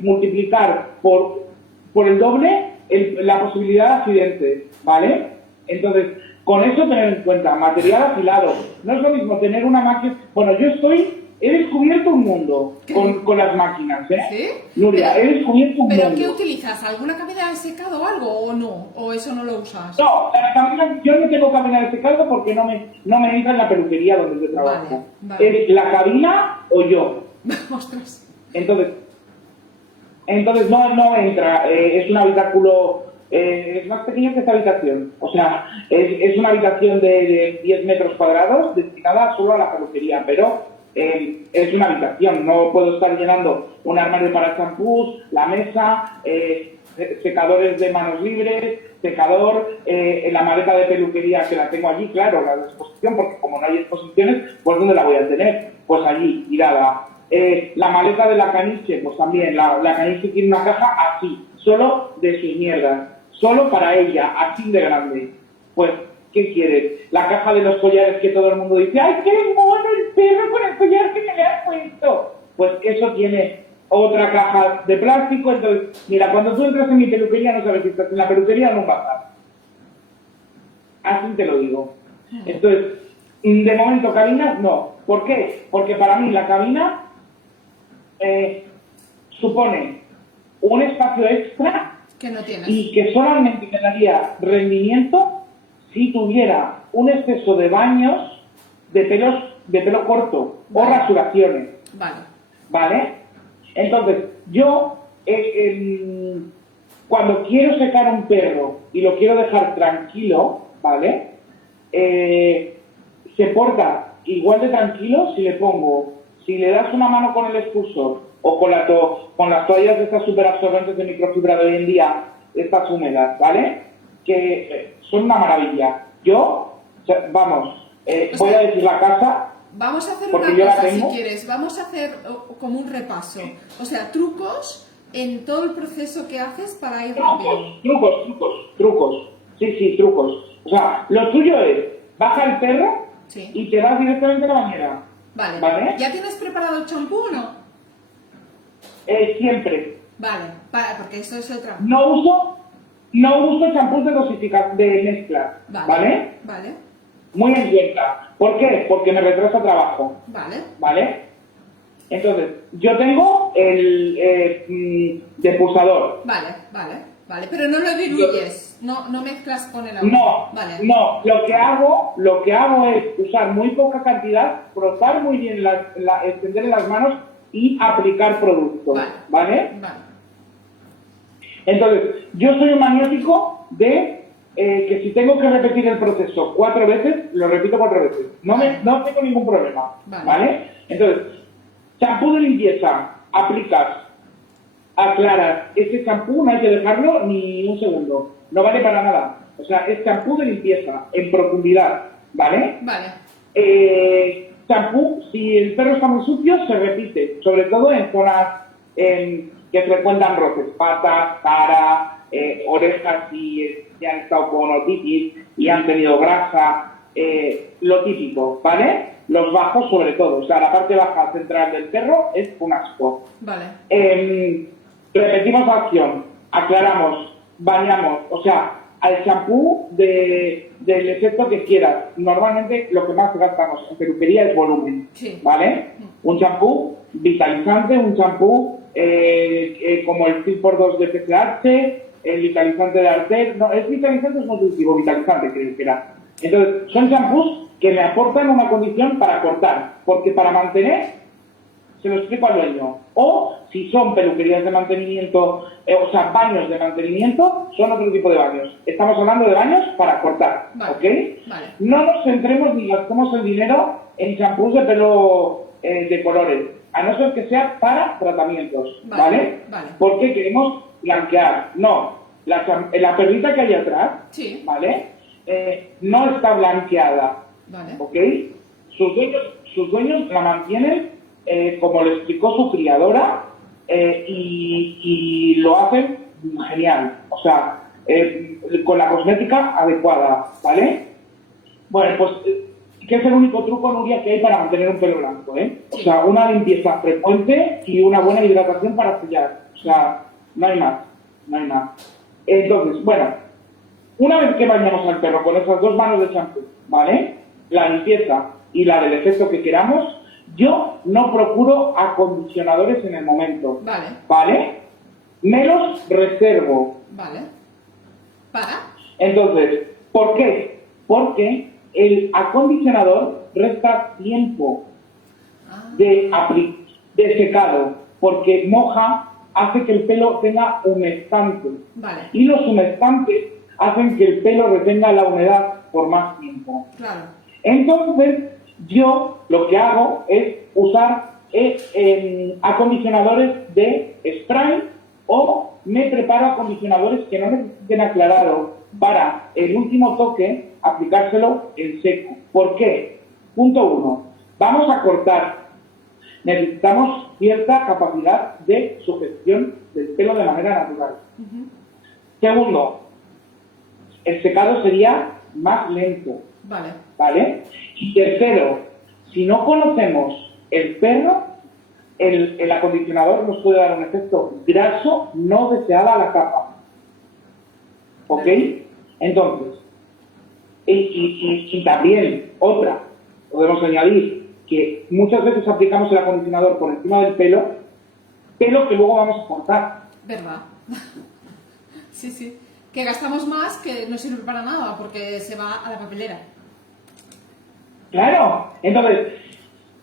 multiplicar por el doble la posibilidad de accidentes, ¿vale? Entonces, con eso tener en cuenta, material afilado. No es lo mismo tener una máquina... Bueno, yo estoy he descubierto un mundo con las máquinas, ¿eh? ¿Sí? Nuria, he descubierto un ¿Pero mundo. qué utilizas? ¿Alguna cabina de secado o algo o no? ¿O eso no lo usas? No, la cabina, yo no tengo cabina de secado porque no me entra en la peluquería donde yo trabajo. Vale. Es la cabina o yo. Ostras. Entonces no entra, es un habitáculo, es más pequeño que esta habitación. O sea, es una habitación de 10 metros cuadrados destinada solo a la peluquería, pero es una habitación. No puedo estar llenando un armario para champús, la mesa, secadores de manos libres, secador, la maleta de peluquería que la tengo allí, claro, la de exposición, porque como no hay exposiciones, pues ¿dónde la voy a tener? Pues allí, tirada. La maleta de la caniche, pues también, la caniche tiene una caja así, solo de sus mierdas, solo para ella, así de grande. Pues, ¿qué quieres? La caja de los collares que todo el mundo dice, ¡ay, qué mono el perro con el collar que me le has puesto! Pues eso tiene otra caja de plástico. Entonces, mira, cuando tú entras en mi peluquería no sabes si estás en la peluquería o no vas a. Así te lo digo. Entonces, de momento, cabinas, no. ¿Por qué? Porque para mí la cabina supone un espacio extra Que no tienes. y que solamente me daría rendimiento si tuviera un exceso de baños de pelo corto o rasuraciones. ¿Vale? Entonces, yo cuando quiero secar a un perro y lo quiero dejar tranquilo, ¿vale? Se porta igual de tranquilo si le das una mano con el expulsor o con las toallas de estas super absorbentes de microfibra de hoy en día, estas húmedas, ¿vale? Que son una maravilla. Voy a decir la casa. Vamos a hacer porque una yo la cosa, si tengo. quieres. Vamos a hacer como un repaso. O sea, trucos en todo el proceso que haces para ir rápido. Trucos. Sí, trucos. O sea, lo tuyo es, baja el perro y te vas directamente a la bañera. Vale. ¿Ya tienes preparado el champú o no? Siempre. Vale, porque eso es otra. No uso champús de mezcla. ¿Vale? Muy en cuenta. ¿Por qué? Porque me retrasa trabajo. ¿Vale? Entonces, yo tengo el depurador. Vale, pero no lo diluyes, no mezclas con el agua. No, lo que hago es usar muy poca cantidad, frotar muy bien, extender en las manos y aplicar producto. ¿Vale? Entonces, yo soy un maniático de que si tengo que repetir el proceso 4 veces, lo repito 4 veces. No tengo ningún problema. ¿Vale? Entonces, champú de limpieza, aplicas, aclaras. Este champú no hay que dejarlo ni un segundo. No vale para nada. O sea, es champú de limpieza, en profundidad. ¿Vale? Champú, si el perro está muy sucio, se repite. Sobre todo en zonas que frecuentan roces. Patas, cara, orejas si han estado con otitis y han tenido grasa. Lo típico, ¿vale? Los bajos sobre todo. O sea, la parte baja central del perro es un asco. Repetimos la acción, aclaramos, bañamos, o sea, al champú del efecto que quieras. Normalmente lo que más gastamos en peluquería es volumen, ¿vale? Un champú vitalizante, un champú como el Fil por 2 de PCH, el vitalizante de Arter, no, es vitalizante, es nutritivo, vitalizante creo que era. Entonces, son champús que me aportan una condición para cortar, porque para mantener se lo explico al dueño. O si son peluquerías de mantenimiento, o sea, baños de mantenimiento, son otro tipo de baños. Estamos hablando de baños para cortar, ¿ok? No nos centremos ni gastemos el dinero en champús de pelo de colores, a no ser que sea para tratamientos, ¿vale? Porque queremos blanquear. No, la perlita que hay atrás, ¿vale? No está blanqueada, ¿ok? Sus dueños la mantienen como le explicó su criadora, y lo hacen genial, o sea, con la cosmética adecuada, ¿vale? Bueno, pues, ¿qué es el único truco, Nuria, que hay para mantener un pelo blanco, O sea, una limpieza frecuente y una buena hidratación para sellar, o sea, no hay más. Entonces, bueno, una vez que bañamos al perro con esas 2 manos de champú, ¿vale? La limpieza y la del efecto que queramos, yo no procuro acondicionadores en el momento. Vale. ¿Vale? Me los reservo. Vale. ¿Para? Entonces, ¿por qué? Porque el acondicionador resta tiempo de secado, porque moja, hace que el pelo tenga humectante. Vale. Y los humectantes hacen que el pelo retenga la humedad por más tiempo. Claro. Entonces, yo lo que hago es usar acondicionadores de spray o me preparo acondicionadores que no necesiten aclarado para el último toque aplicárselo en seco. ¿Por qué? Punto 1. Vamos a cortar. Necesitamos cierta capacidad de sujeción del pelo de manera natural. Segundo, el secado sería más lento. Vale. ¿Vale? Y tercero, si no conocemos el perro, el acondicionador nos puede dar un efecto graso no deseado a la capa. ¿Ok? Entonces, y también, otra, podemos añadir que muchas veces aplicamos el acondicionador por encima del pelo que luego vamos a cortar. ¿Verdad? Sí, sí. Que gastamos más, que no sirve para nada, porque se va a la papelera. Claro. Entonces,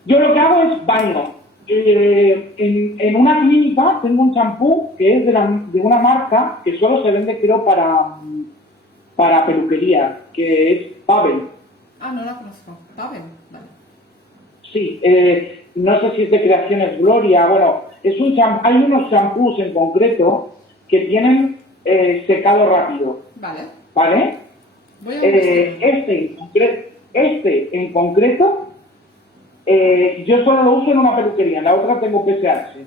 yo lo que hago es baño. En una clínica tengo un champú que es de una marca que solo se vende, creo, para peluquería, que es Pavel. Ah, no la conozco. Pavel, vale. Sí, no sé si es de Creaciones Gloria. Bueno, hay unos champús en concreto que tienen secado rápido. Vale. ¿Vale? Voy a ver Este en concreto, yo solo lo uso en una peluquería, en la otra tengo PSH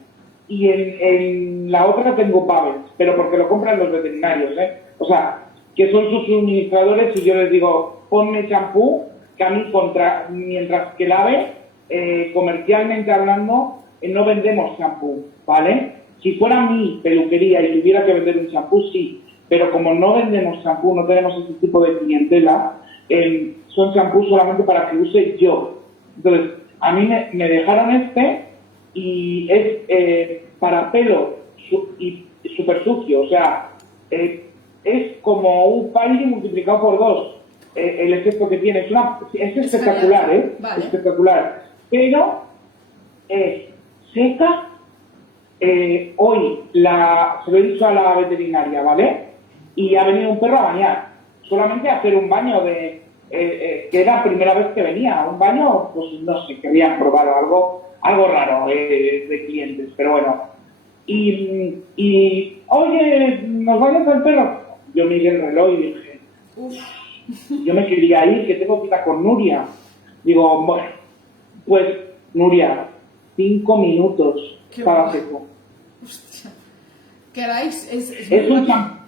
y en la otra tengo Pavel, pero porque lo compran los veterinarios, ¿eh? O sea, que son sus suministradores y yo les digo, ponme champú, que a mí mientras que lave, comercialmente hablando, no vendemos champú, ¿vale? Si fuera mi peluquería y tuviera que vender un champú, sí, pero como no vendemos champú, no tenemos ese tipo de clientela, son champús solamente para que use yo. Entonces, a mí me dejaron y es para pelo y súper sucio, o sea, es como un Fairy multiplicado por 2 el efecto que tiene. Es espectacular, ¿eh? Vale. Espectacular. Pero seca. Hoy se lo he dicho a la veterinaria, ¿vale? Y ha venido un perro a bañar. Solamente a hacer un baño que era la primera vez que venía. Un baño, pues no sé, querían probar algo raro de clientes, pero bueno. Y oye, ¿nos bañas al perro? Yo miré el reloj y dije, yo me quería ir, que tengo cita con Nuria. Digo, bueno, pues Nuria, 5 minutos para seco. Hostia. ¿Qué haráis? Es un champú.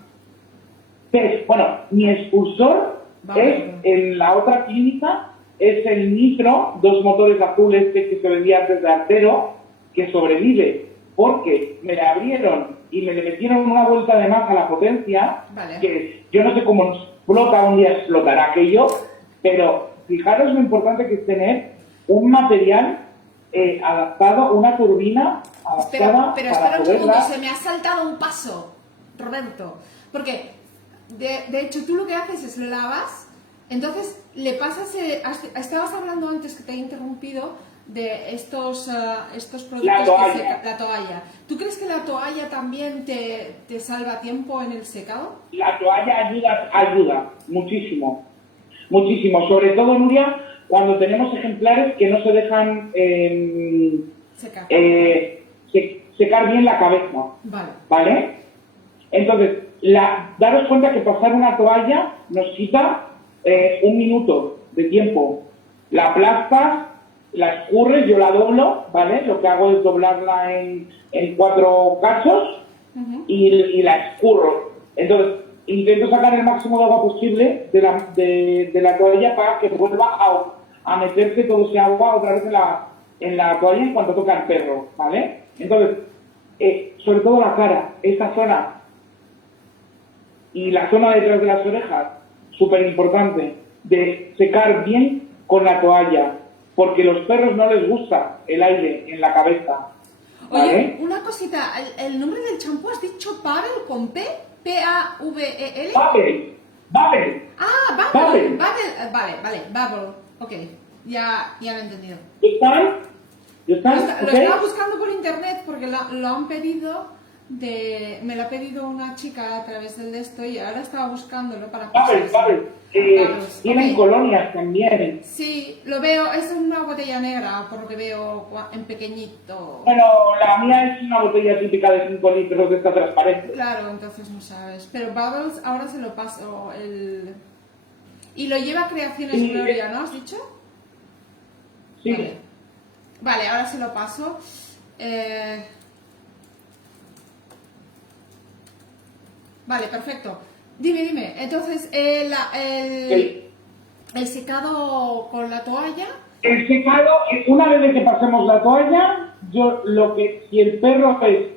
Bueno, mi expulsor es en la otra clínica, es el Nitro, 2 motores azules que se vendía antes de Artero, que sobrevive porque me la abrieron y me le metieron una vuelta de más a la potencia, vale. Que yo no sé cómo explota, un día explotará aquello, pero fijaros lo importante que es tener un material adaptado, una turbina adaptada. Pero espera un segundo, se me ha saltado un paso, Roberto, porque de hecho tú lo que haces es lo lavas, entonces le pasas, estabas hablando antes, que te he interrumpido, de estos productos, la toalla. La toalla. ¿Tú crees que la toalla también te salva tiempo en el secado? La toalla ayuda muchísimo, muchísimo, sobre todo, Nuria, cuando tenemos ejemplares que no se dejan secar bien la cabeza. ¿Vale? Entonces, daros cuenta que pasar una toalla nos quita 1 minuto de tiempo. La aplastas, la escurres, yo la doblo, ¿vale? Lo que hago es doblarla en 4 cachos y la escurro. Entonces, intento sacar el máximo de agua posible de la toalla para que vuelva a meterse todo ese agua otra vez en la toalla en cuanto toca el perro, ¿vale? Entonces, sobre todo la cara, esta zona y la zona detrás de las orejas, súper importante, de secar bien con la toalla. porque a los perros no les gusta el aire en la cabeza. ¿Vale? Oye, una cosita, el nombre del champú has dicho Pavel con P, P-A-V-E-L. Bubble. Ah, Bubble. Vale, Bubble. Ok, ya lo he entendido. ¿You están? Lo estaba buscando por internet porque lo han pedido me lo ha pedido una chica a través del de esto y ahora estaba buscándolo para Bubble. Tienen colonias también. Sí, lo veo, es una botella negra, por lo que veo en pequeñito. Bueno, la mía es una botella típica de 5 litros de esta transparente. Claro, entonces no sabes. Pero Bubbles ahora se lo paso. Y lo lleva Creaciones Sí. Gloria, ¿no? ¿Has dicho? Sí. Vale, ahora se lo paso. Vale, perfecto. Dime. Entonces, el secado con la toalla. El secado, una vez que pasemos la toalla, si el perro es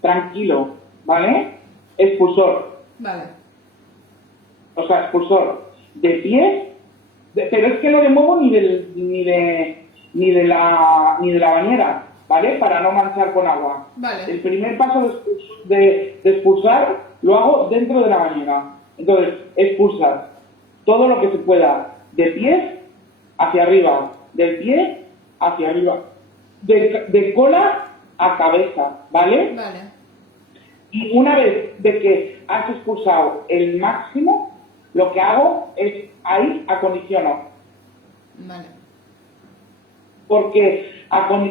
tranquilo, ¿vale? Expulsor. Vale. O sea, expulsor de pies, pero es que no le muevo ni de la bañera, ¿vale? Para no manchar con agua. Vale. El primer paso de expulsar lo hago dentro de la bañera. Entonces, expulsar todo lo que se pueda de pies hacia arriba, del pie hacia arriba, de cola a cabeza, ¿vale? Vale. Y una vez de que has expulsado el máximo, lo que hago es ahí acondiciono. Vale. Porque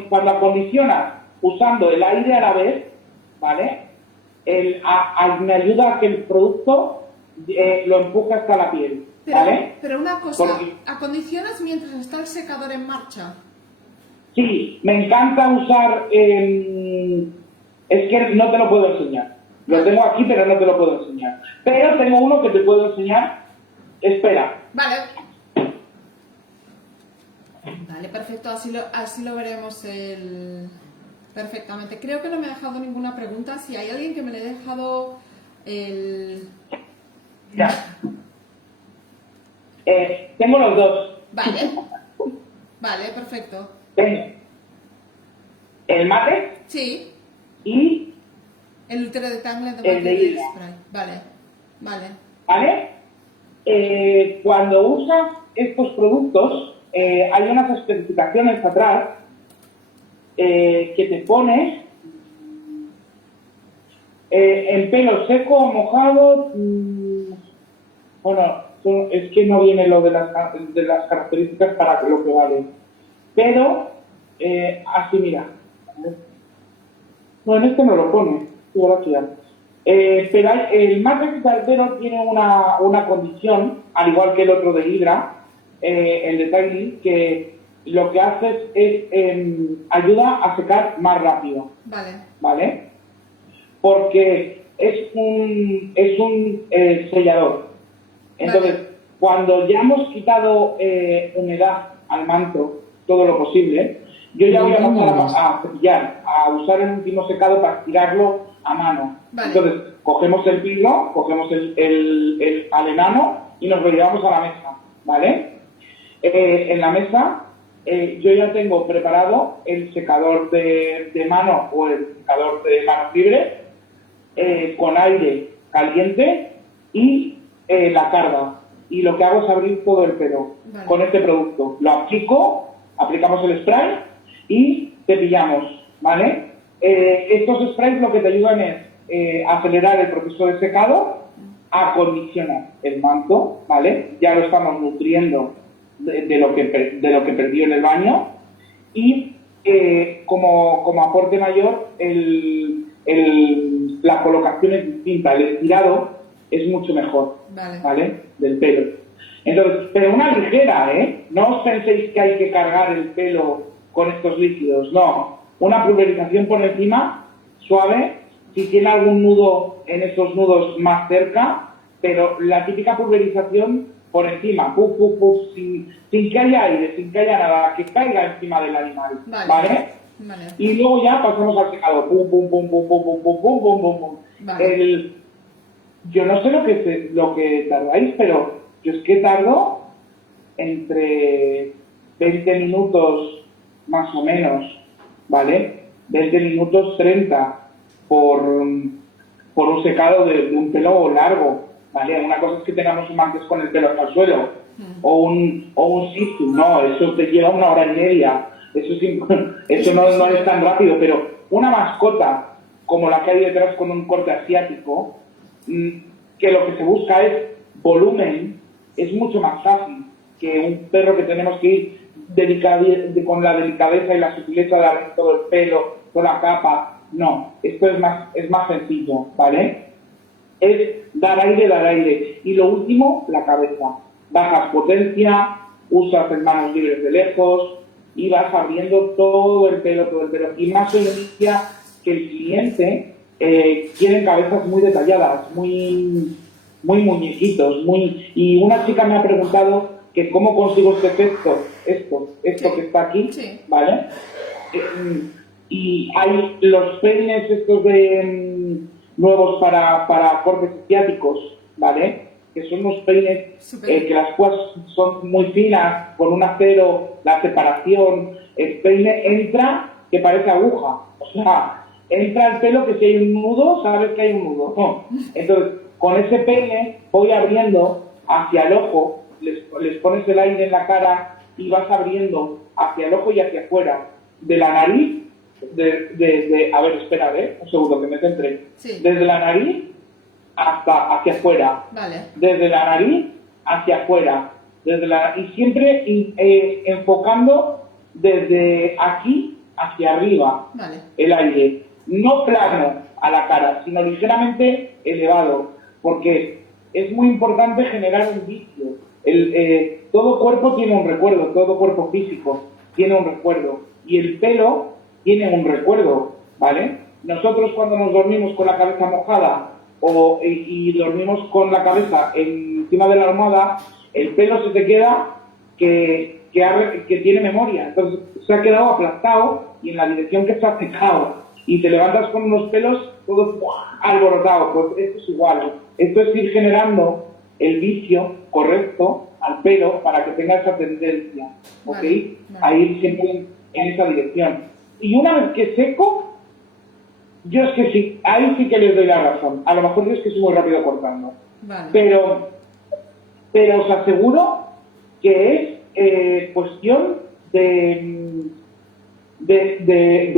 cuando acondicionas usando el aire a la vez, ¿vale? Me ayuda a que el producto lo empuje hasta la piel, ¿vale? Pero una cosa, Porque, ¿acondicionas mientras está el secador en marcha? sí, me encanta usar... es que no te lo puedo enseñar. Lo tengo aquí, pero no te lo puedo enseñar. Pero tengo uno que te puedo enseñar. Espera. Vale. Vale, perfecto. Así lo veremos perfectamente. Creo que no me ha dejado ninguna pregunta. Si hay alguien que me le ha dejado Ya. Tengo los dos. Vale. Vale, perfecto. Tengo el mate Sí. y El útero de Tangle el de Hydra. spray. Vale. ¿Vale? Cuando usas estos productos, hay unas especificaciones atrás que te pones en pelo seco o mojado. Bueno, es que no viene lo de las características para lo que vale. Pero, así mira. No, en este no lo pone. Pero el Matrix Cartero tiene una condición, al igual que el otro de Hydra, el de Tiny, que lo que hace es ayuda a secar más rápido. ¿Vale? Porque es un sellador. Entonces, cuando ya hemos quitado humedad al manto, todo lo posible, yo ya voy a pasar a cepillar, a usar el último secado para tirarlo a mano. Entonces, cogemos el pilo, cogemos al enano y nos lo llevamos a la mesa, ¿vale? En la mesa yo ya tengo preparado el secador de mano o el secador de manos libres con aire caliente y la carga. Y lo que hago es abrir todo el pelo con este producto. Lo aplicamos el spray y cepillamos, ¿vale? Estos sprays lo que te ayudan es acelerar el proceso de secado, acondicionar el manto, ¿vale? Ya lo estamos nutriendo de lo que perdió en el baño y como aporte mayor la colocación es distinta, el estirado es mucho mejor, ¿vale? Del pelo. Entonces, pero una ligera, no os penséis que hay que cargar el pelo con estos líquidos, no. Una pulverización por encima, suave, si tiene algún nudo en esos nudos más cerca, pero la típica pulverización por encima, sin que haya aire, sin que haya nada, que caiga encima del animal, ¿vale? Y luego ya pasamos al secado, yo no sé lo que tardáis, pero yo es que tardo entre 20 minutos más o menos, ¿vale? 20 minutos 30 por un secado de un pelo largo, ¿vale? Una cosa es que tengamos un mantis con el pelo hasta el suelo, o un sisu, no, eso te lleva 1 hora y media, eso no es tan rápido, pero una mascota como la que hay detrás con un corte asiático, que lo que se busca es volumen, es mucho más fácil que un perro que tenemos que ir con la delicadeza y la sutileza de darle todo el pelo, toda la capa. No, esto es más sencillo, ¿vale? Es dar aire. Y lo último, la cabeza. Bajas potencia, usas en manos libres de lejos y vas abriendo todo el pelo. Y más hoy en día que el cliente quiere cabezas muy detalladas, muy muñequitos, y una chica me ha preguntado que cómo consigo este efecto, esto Sí. que está aquí, Sí. ¿vale? Y hay los peines estos de nuevos para cortes asiáticos, ¿vale? Que son unos peines que las púas son muy finas, con un acero, la separación, el peine entra que parece aguja, o sea, entra el pelo que si hay un nudo, sabes que hay un nudo, ¿no? Entonces, con ese peine voy abriendo hacia el ojo, les pones el aire en la cara y vas abriendo hacia el ojo y hacia afuera, de la nariz, a ver, espera, un segundo que me centré, Sí. desde la nariz hacia afuera, Vale. desde la nariz hacia afuera, y siempre enfocando desde aquí hacia arriba, Vale. el aire, no plano a la cara, sino ligeramente elevado, porque es muy importante generar un vicio. Todo cuerpo tiene un recuerdo, todo cuerpo físico tiene un recuerdo, y el pelo tiene un recuerdo, ¿vale? Nosotros cuando nos dormimos con la cabeza mojada y dormimos con la cabeza encima de la almohada, el pelo se te queda que tiene memoria, entonces se ha quedado aplastado y en la dirección que está secado, y te levantas con unos pelos todos alborotados. Pues esto es igual, esto es ir generando el vicio correcto al pelo para que tenga esa tendencia, ¿ok? Vale. A ir siempre en esa dirección. Y una vez que seco, yo es que sí, ahí sí que les doy la razón. A lo mejor yo es que soy muy rápido cortando. Vale. Pero os aseguro que es cuestión de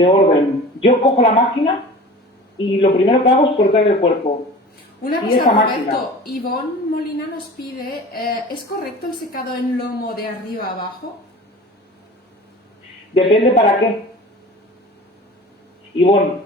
orden. Yo cojo la máquina y lo primero que hago es cortar el cuerpo. Una Y esa cosa, máquina. Roberto, Ivonne Molina nos pide, ¿es correcto el secado en lomo de arriba a abajo? Depende para qué. Ivonne,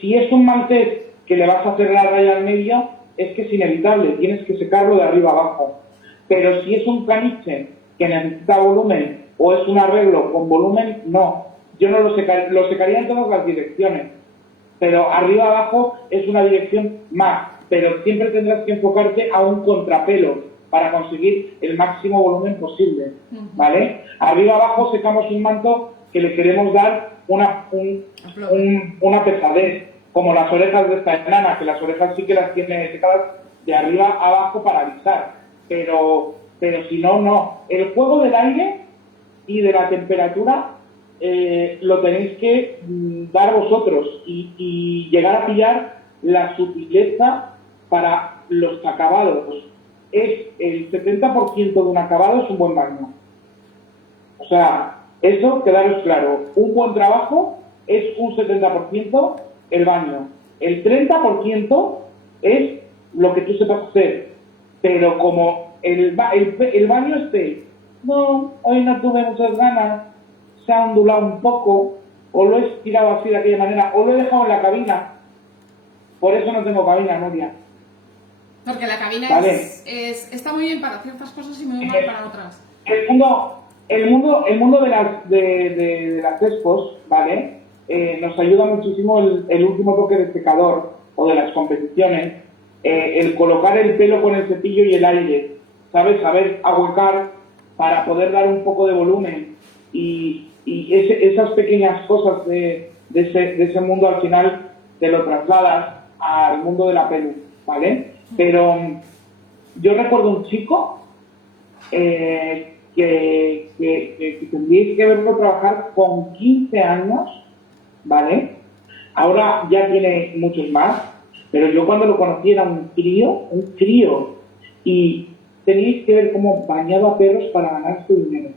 si es un maltés que le vas a hacer la raya al medio, es que es inevitable, tienes que secarlo de arriba abajo. Pero si es un caniche que necesita volumen o es un arreglo con volumen, no. Yo no lo secaría en todas las direcciones. Pero arriba abajo es una dirección más. Pero siempre tendrás que enfocarte a un contrapelo para conseguir el máximo volumen posible, ¿vale? Arriba abajo secamos un manto que le queremos dar una pesadez, como las orejas de esta enana, que las orejas sí que las tiene secadas de arriba a abajo para alisar, pero si no, no. El juego del aire y de la temperatura lo tenéis que dar vosotros y llegar a pillar la sutileza para los acabados. Es el 70% de un acabado es un buen baño. O sea, eso quedaros claro. Un buen trabajo es un 70% el baño. El 30% es lo que tú sepas hacer. Pero como el baño esté, no, hoy no tuve muchas ganas, se ha ondulado un poco, o lo he estirado así de aquella manera, o lo he dejado en la cabina. Por eso no tengo cabina, Nuria. Porque la cabina Vale. está muy bien para ciertas cosas y muy mal para otras. El mundo de las expos, ¿vale? Nos ayuda muchísimo el último toque de secador o de las competiciones, el colocar el pelo con el cepillo y el aire, ¿sabes? Saber ahuecar para poder dar un poco de volumen y esas pequeñas cosas de ese mundo al final te lo trasladas al mundo de la pelu, ¿vale? Pero yo recuerdo un chico que que tendríais que verlo trabajar con 15 años, ¿vale? Ahora ya tiene muchos más, pero yo cuando lo conocí era un crío, y teníais que ver cómo bañaba a perros para ganar su dinero.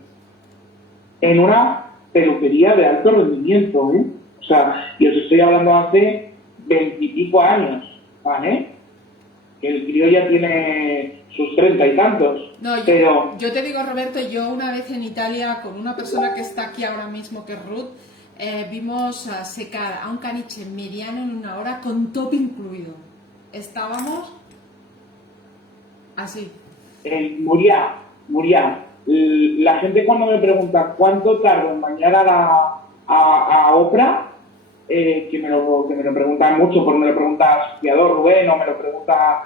En una peluquería de alto rendimiento, ¿eh? O sea, y os estoy hablando hace 20 y pico años, ¿vale? El crío ya tiene sus 30 y tantos. No, pero yo te digo, Roberto, yo una vez en Italia con una persona que está aquí ahora mismo, que es Ruth, vimos secar a un caniche mediano en 1 hora con top incluido. Estábamos así. Muria, la gente cuando me pregunta cuánto tardo en bañar a Oprah, que me lo preguntan mucho, porque me lo pregunta Fiador Rubén o me lo pregunta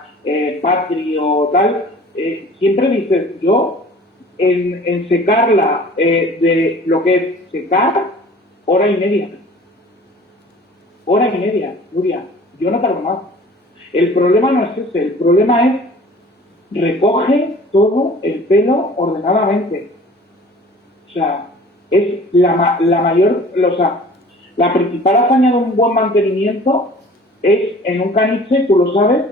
Patri o tal, siempre dices, yo en secarla de lo que es secar, hora y media, Nuria, yo no tardo más. El problema no es ese, el problema es recoge todo el pelo ordenadamente. O sea, es la mayor, o sea, la principal hazaña de un buen mantenimiento es, en un caniche, tú lo sabes,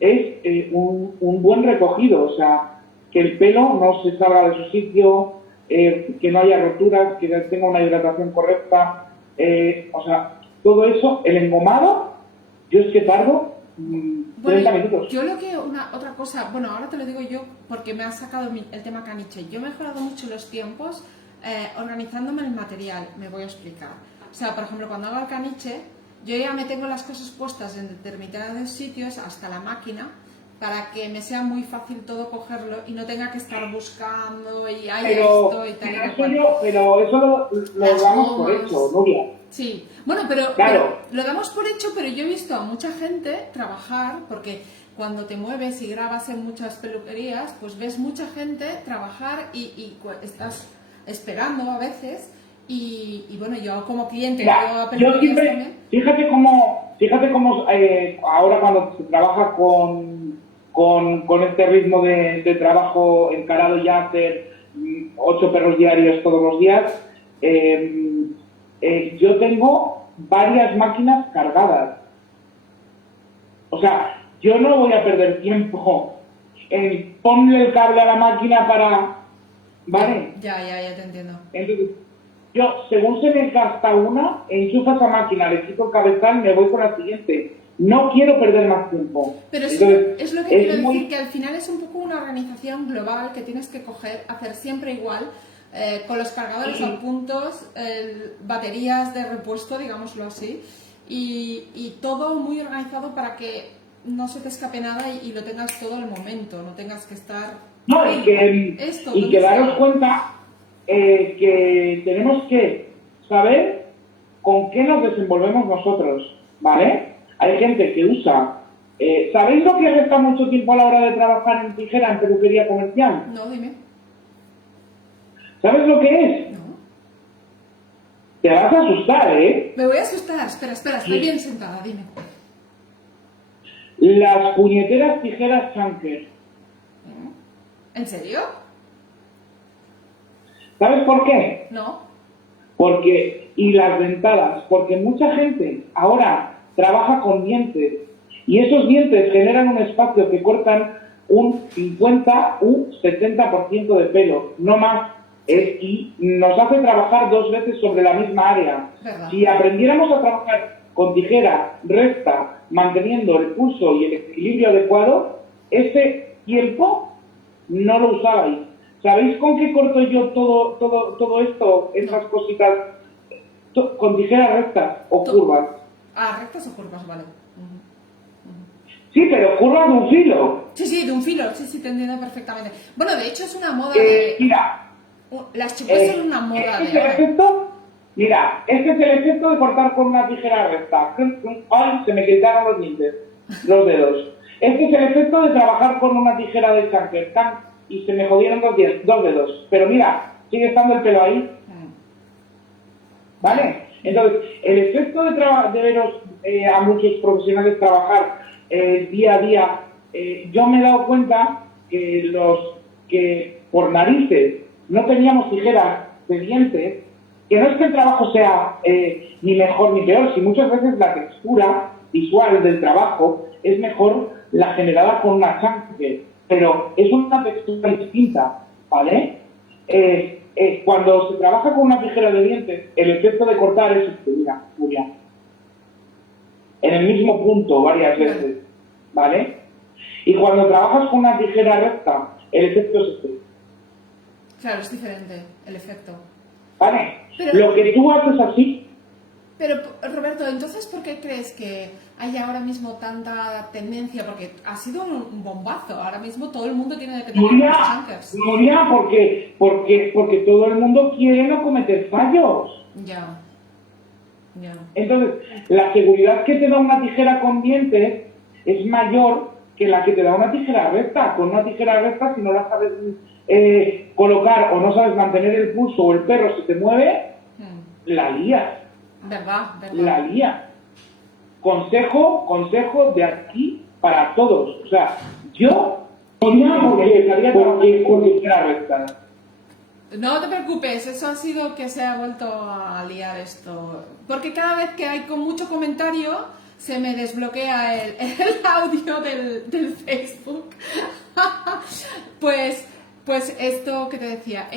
es un buen recogido. O sea, que el pelo no se salga de su sitio, que no haya roturas, que tenga una hidratación correcta. O sea, todo eso, el engomado, yo es que tardo 30 minutos. Yo lo que otra cosa, bueno, ahora te lo digo yo porque me ha sacado el tema caniche. Yo he mejorado mucho los tiempos organizándome el material, me voy a explicar. O sea, por ejemplo, cuando hago el caniche, yo ya me tengo las cosas puestas en determinados sitios, hasta la máquina, para que me sea muy fácil todo cogerlo y no tenga que estar buscando y hay esto y tal. Pero eso lo damos por hecho, Nuria. Sí, bueno, pero lo damos por hecho, pero yo he visto a mucha gente trabajar, porque cuando te mueves y grabas en muchas peluquerías, pues ves mucha gente trabajar y estás esperando a veces. Y bueno, yo como cliente, yo siempre, fíjate cómo ahora cuando se trabaja con este ritmo de trabajo encarado ya hacer 8 perros diarios todos los días, yo tengo varias máquinas cargadas. O sea, yo no voy a perder tiempo en ponerle el cable a la máquina para... ¿Vale? Ya te entiendo. Entonces, yo, según se me gasta una, enchufo esa máquina, le quito el cabezal, me voy con la siguiente. No quiero perder más tiempo. Pero entonces, es lo que quiero decir, que al final es un poco una organización global que tienes que hacer siempre igual, con los cargadores a puntos, baterías de repuesto, digámoslo así, y todo muy organizado para que no se te escape nada y lo tengas todo al momento, no tengas que estar... No, y que daros cuenta que tenemos que saber con qué nos desenvolvemos nosotros, ¿vale? Hay gente que usa... ¿sabéis lo que resta mucho tiempo a la hora de trabajar en tijera en peluquería comercial? No, dime. ¿Sabes lo que es? No. Te vas a asustar, ¿eh? Me voy a asustar. Espera, estoy bien sentada, dime. Las puñeteras tijeras Chanker. ¿En serio? ¿Sabes por qué? No. Y las dentadas, porque mucha gente ahora trabaja con dientes y esos dientes generan un espacio que cortan un 50, un 70% de pelo, no más. Y nos hace trabajar 2 veces sobre la misma área. ¿Verdad? Si aprendiéramos a trabajar con tijera recta, manteniendo el pulso y el equilibrio adecuado, ese tiempo no lo usabais. ¿Sabéis con qué corto yo todo esto, esas cositas? Con tijeras rectas o curvas. Ah, rectas o curvas, vale. Sí, pero curvas de un filo. Sí, de un filo, sí, te entiendo perfectamente. Bueno, de hecho es una moda mira, las chupes son una moda este es el efecto de cortar con una tijera recta. Ay, se me quitaron los dientes, los dedos. Este es el efecto de trabajar con una tijera de Chanker, y se me jodieron 2 dedos. Pero mira, sigue estando el pelo ahí. ¿Vale? Entonces, el efecto de veros a muchos profesionales trabajar día a día, yo me he dado cuenta que por narices no teníamos tijeras de dientes, que no es que el trabajo sea ni mejor ni peor, si muchas veces la textura visual del trabajo es mejor la generada con una chanque, pero es una textura distinta, ¿vale? Cuando se trabaja con una tijera de dientes, el efecto de cortar es este, mira, Julia, en el mismo punto varias veces, ¿vale? Y cuando trabajas con una tijera recta, el efecto es este. Claro, es diferente el efecto. ¿Vale? Pero, lo que tú haces así... Pero, Roberto, entonces, ¿por qué crees que hay ahora mismo tanta tendencia? Porque ha sido un bombazo. Ahora mismo todo el mundo tiene que tener unos chancers. Nuria, porque todo el mundo quiere no cometer fallos. Ya. Entonces, la seguridad que te da una tijera con dientes es mayor que la que te da una tijera recta. Con una tijera recta, si no la sabes colocar o no sabes mantener el pulso o el perro se te mueve, la lías. ¿Verdad? La lías. Consejo de aquí para todos. O sea, yo porque tijera recta. No te preocupes, eso ha sido que se ha vuelto a liar esto. Porque cada vez que hay con mucho comentario, se me desbloquea el audio del Facebook. Pues esto que te decía,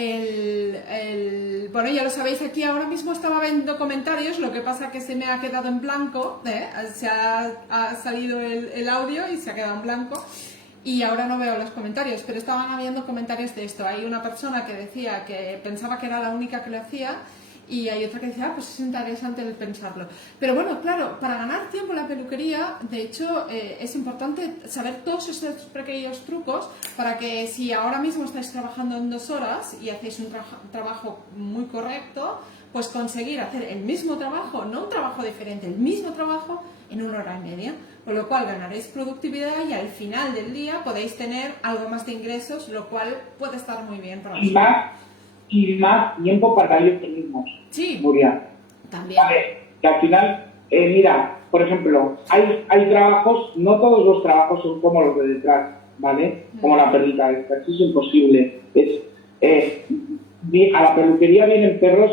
bueno, ya lo sabéis, aquí ahora mismo estaba viendo comentarios, lo que pasa que se me ha quedado en blanco, se ha salido el audio y se ha quedado en blanco. Y ahora no veo los comentarios, pero estaban habiendo comentarios de esto. Hay una persona que decía que pensaba que era la única que lo hacía y hay otra que decía, pues es interesante el pensarlo. Pero bueno, claro, para ganar tiempo en la peluquería, de hecho, es importante saber todos estos pequeños trucos para que si ahora mismo estáis trabajando en 2 horas y hacéis un trabajo muy correcto, pues conseguir hacer el mismo trabajo, no un trabajo diferente, el mismo trabajo en 1 hora y media. Con lo cual ganaréis productividad y al final del día podéis tener algo más de ingresos, lo cual puede estar muy bien para vosotros. Y más tiempo para ellos mismos. Sí, Nuria. también. Vale, que al final, mira, por ejemplo, hay trabajos, no todos los trabajos son como los de detrás, ¿vale? Como la perrita esta, eso es imposible. A la peluquería vienen perros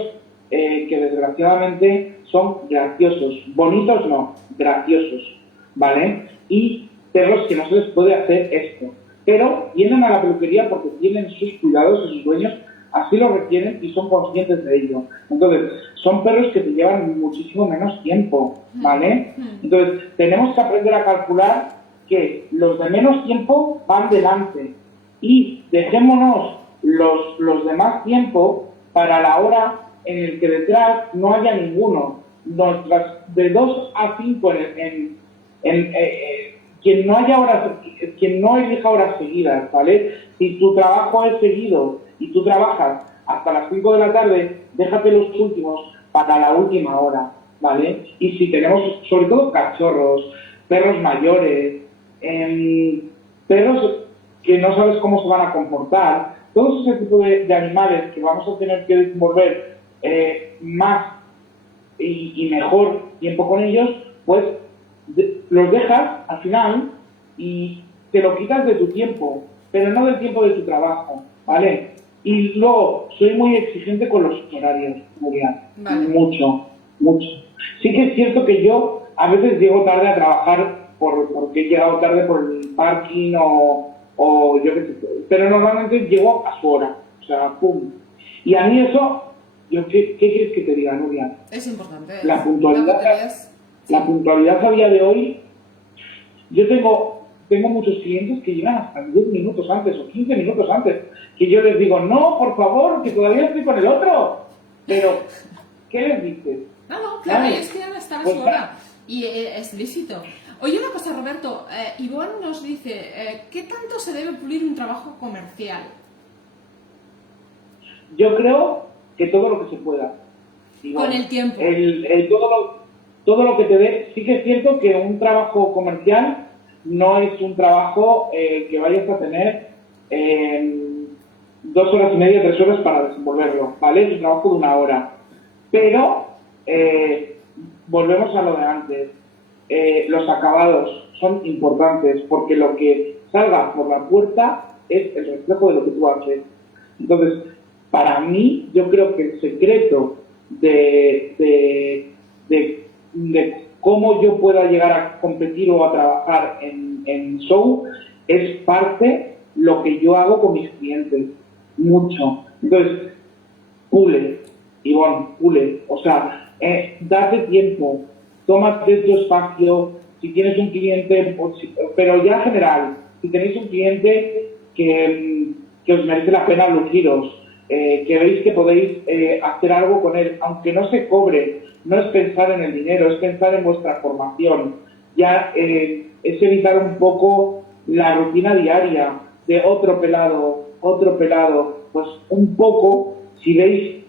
que desgraciadamente son graciosos. Bonitos no, graciosos. ¿Vale? Y perros que no se les puede hacer esto. Pero vienen a la peluquería porque tienen sus cuidados y sus dueños así lo requieren y son conscientes de ello. Entonces, son perros que te llevan muchísimo menos tiempo, ¿vale? Entonces, tenemos que aprender a calcular que los de menos tiempo van delante y dejémonos los de más tiempo para la hora en el que detrás no haya ninguno. Nuestras de 2 a 5 quien no elija horas seguidas, ¿vale? Si tu trabajo es seguido y tú trabajas hasta las 5 de la tarde, déjate los últimos para la última hora, ¿vale? Y si tenemos, sobre todo, cachorros, perros mayores, perros que no sabes cómo se van a comportar, todos ese tipo de animales que vamos a tener que desenvolver más y mejor tiempo con ellos, pues los dejas al final y te lo quitas de tu tiempo, pero no del tiempo de tu trabajo, ¿vale? Y luego, soy muy exigente con los horarios, Nuria. Vale. Mucho. Sí que es cierto que yo a veces llego tarde a trabajar porque he llegado tarde por el parking o yo qué sé, pero normalmente llego a su hora, o sea, pum. Y a mí eso, ¿qué quieres que te diga, Nuria? Es importante. La puntualidad a día de hoy, yo tengo muchos clientes que llegan hasta 10 minutos antes o 15 minutos antes, que yo les digo, no, por favor, que todavía estoy con el otro. Pero, ¿qué les dices? No, claro, es que ya está a su hora y es lícito. Oye, una cosa, Roberto, Ivonne nos dice, ¿qué tanto se debe pulir un trabajo comercial? Yo creo que todo lo que se pueda. Con el tiempo. Todo lo que te dé. Sí que es cierto que un trabajo comercial no es un trabajo que vayas a tener 2 horas y media, 3 horas para desenvolverlo, ¿vale? Es un trabajo de 1 hora. Pero volvemos a lo de antes. Los acabados son importantes porque lo que salga por la puerta es el reflejo de lo que tú haces. Entonces, para mí, yo creo que el secreto de cómo yo pueda llegar a competir o a trabajar en show es parte lo que yo hago con mis clientes, mucho. Entonces, pule, Ivonne, pule, o sea, date tiempo, tómate tu espacio, si tienes un cliente, pero ya en general, si tenéis un cliente que os merece la pena luciros, que veis que podéis hacer algo con él, aunque no se cobre, no es pensar en el dinero, es pensar en vuestra formación, ya es evitar un poco la rutina diaria de otro pelado, pues un poco, si veis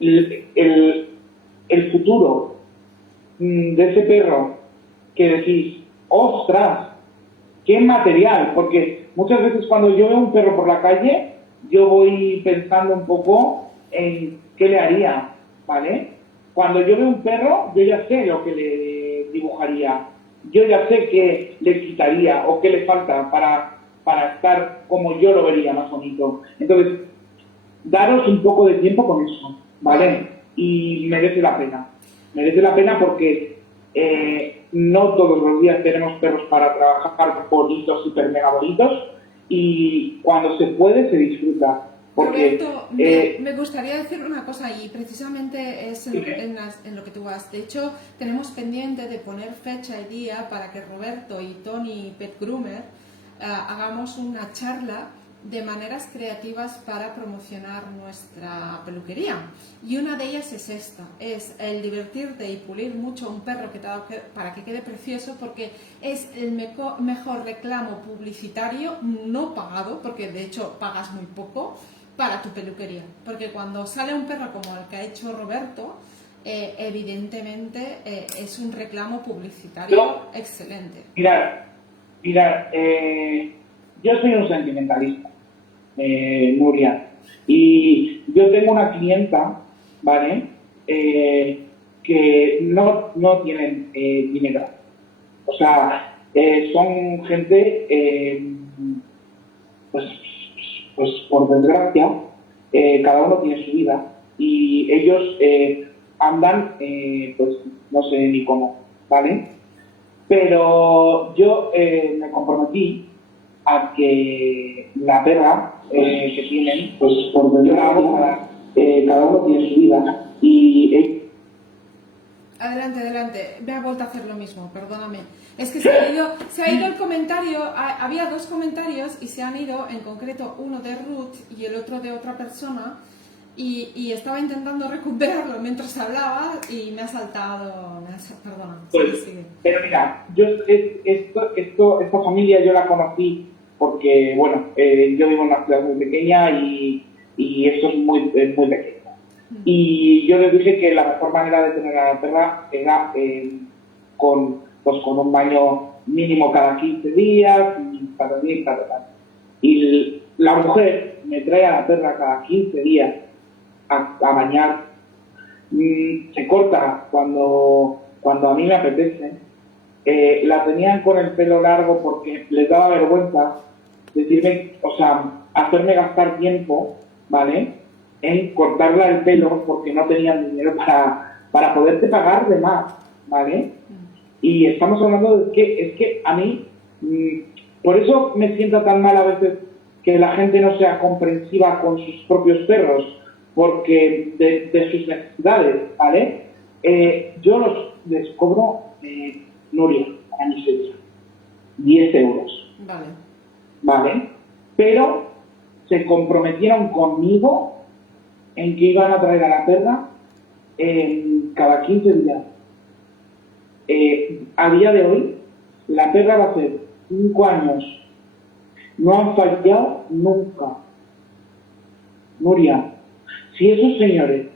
el futuro de ese perro, que decís, ostras, qué material, porque muchas veces cuando yo veo un perro por la calle, yo voy pensando un poco en qué le haría, ¿vale? Cuando yo veo un perro, yo ya sé lo que le dibujaría, yo ya sé qué le quitaría o qué le falta para estar como yo lo vería más bonito. Entonces, daros un poco de tiempo con eso, ¿vale? Y merece la pena porque no todos los días tenemos perros para trabajar bonitos, super mega bonitos, y cuando se puede se disfruta. Porque, Roberto, me gustaría decir una cosa, y precisamente es en lo que tú has dicho. Tenemos pendiente de poner fecha y día para que Roberto y Tony Pet Groomer hagamos una charla de maneras creativas para promocionar nuestra peluquería. Y una de ellas es esta, es el divertirte y pulir mucho un perro para que quede precioso, porque es el mejor reclamo publicitario no pagado, porque de hecho pagas muy poco, para tu peluquería. Porque cuando sale un perro como el que ha hecho Roberto, evidentemente es un reclamo publicitario excelente. Mirad, yo soy un sentimentalista, Nuria, y yo tengo una clienta, ¿vale? Que no tienen dinero. O sea, son gente, pues por desgracia, cada uno tiene su vida y ellos andan, pues no sé ni cómo, ¿vale? Pero yo me comprometí a que la perra que tienen, pues por desgracia, cada uno tiene su vida y... Adelante, me ha vuelto a hacer lo mismo, perdóname. Es que se ha ido el comentario, había dos comentarios y se han ido, en concreto uno de Ruth y el otro de otra persona, y estaba intentando recuperarlo mientras hablaba y me ha saltado, perdona. Pues, sigue. pero mira, yo esta familia yo la conocí porque, bueno, yo vivo en una ciudad muy pequeña y esto es muy pequeño. Y yo les dije que la mejor manera de tener a la perra era con un baño mínimo cada 15 días, cada día y cada tal. Y la mujer me trae a la perra cada 15 días a bañar. Se corta cuando a mí me apetece. La tenían con el pelo largo porque les daba vergüenza decirme, o sea, hacerme gastar tiempo, ¿vale?, en cortarla el pelo porque no tenían dinero para poderte pagar de más, ¿vale? Y estamos hablando de que es que a mí, por eso me siento tan mal a veces que la gente no sea comprensiva con sus propios perros, porque de sus necesidades, ¿vale? Yo les cobro, Nuria, a mi fecha, 10 euros. Vale. Pero se comprometieron conmigo en que iban a traer a la perra cada 15 días. A día de hoy, la perra va a hacer 5 años. No han fallado nunca. Nuria, si esos señores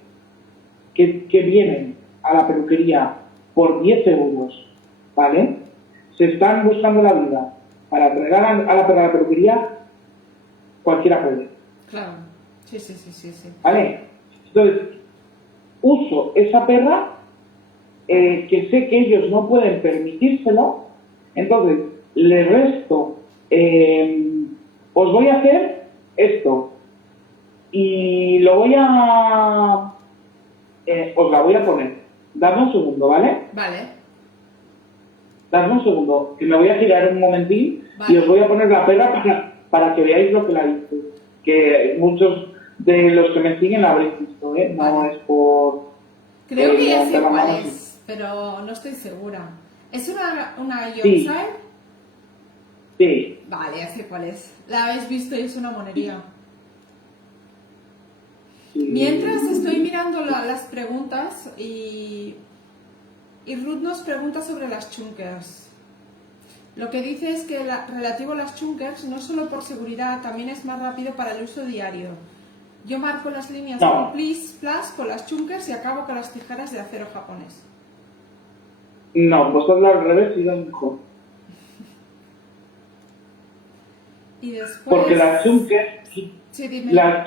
que vienen a la peluquería por 10 euros, ¿vale?, se están buscando la vida para traer a la perra a la peluquería, cualquiera puede. Claro, sí. ¿Vale? Entonces, uso esa perra que sé que ellos no pueden permitírselo, entonces le resto, os voy a hacer esto, y lo voy a... os la voy a poner. Dadme un segundo, ¿vale? Vale. Dadme un segundo, que me voy a girar un momentín Vale. y os voy a poner la perra para que veáis lo que la hice. Que muchos de los que me siguen la habréis visto, ¿eh? No Vale. es por... Creo que ya sé pero cuál vamos, es, pero no estoy segura. ¿Es una Sí. Yorkshire? Sí, Vale, ya sé cuál es. La habéis visto y es una monería. sí. Mientras estoy mirando las preguntas y Ruth nos pregunta sobre las chunkers. Lo que dice es que relativo a las chunkers, no solo por seguridad, también es más rápido para el uso diario. Yo marco las líneas No. con plus con las chunkers y acabo con las tijeras de acero japonés. No, vosotros al revés y lo mejor. Y después... Porque las chunkers, Sí, dime. a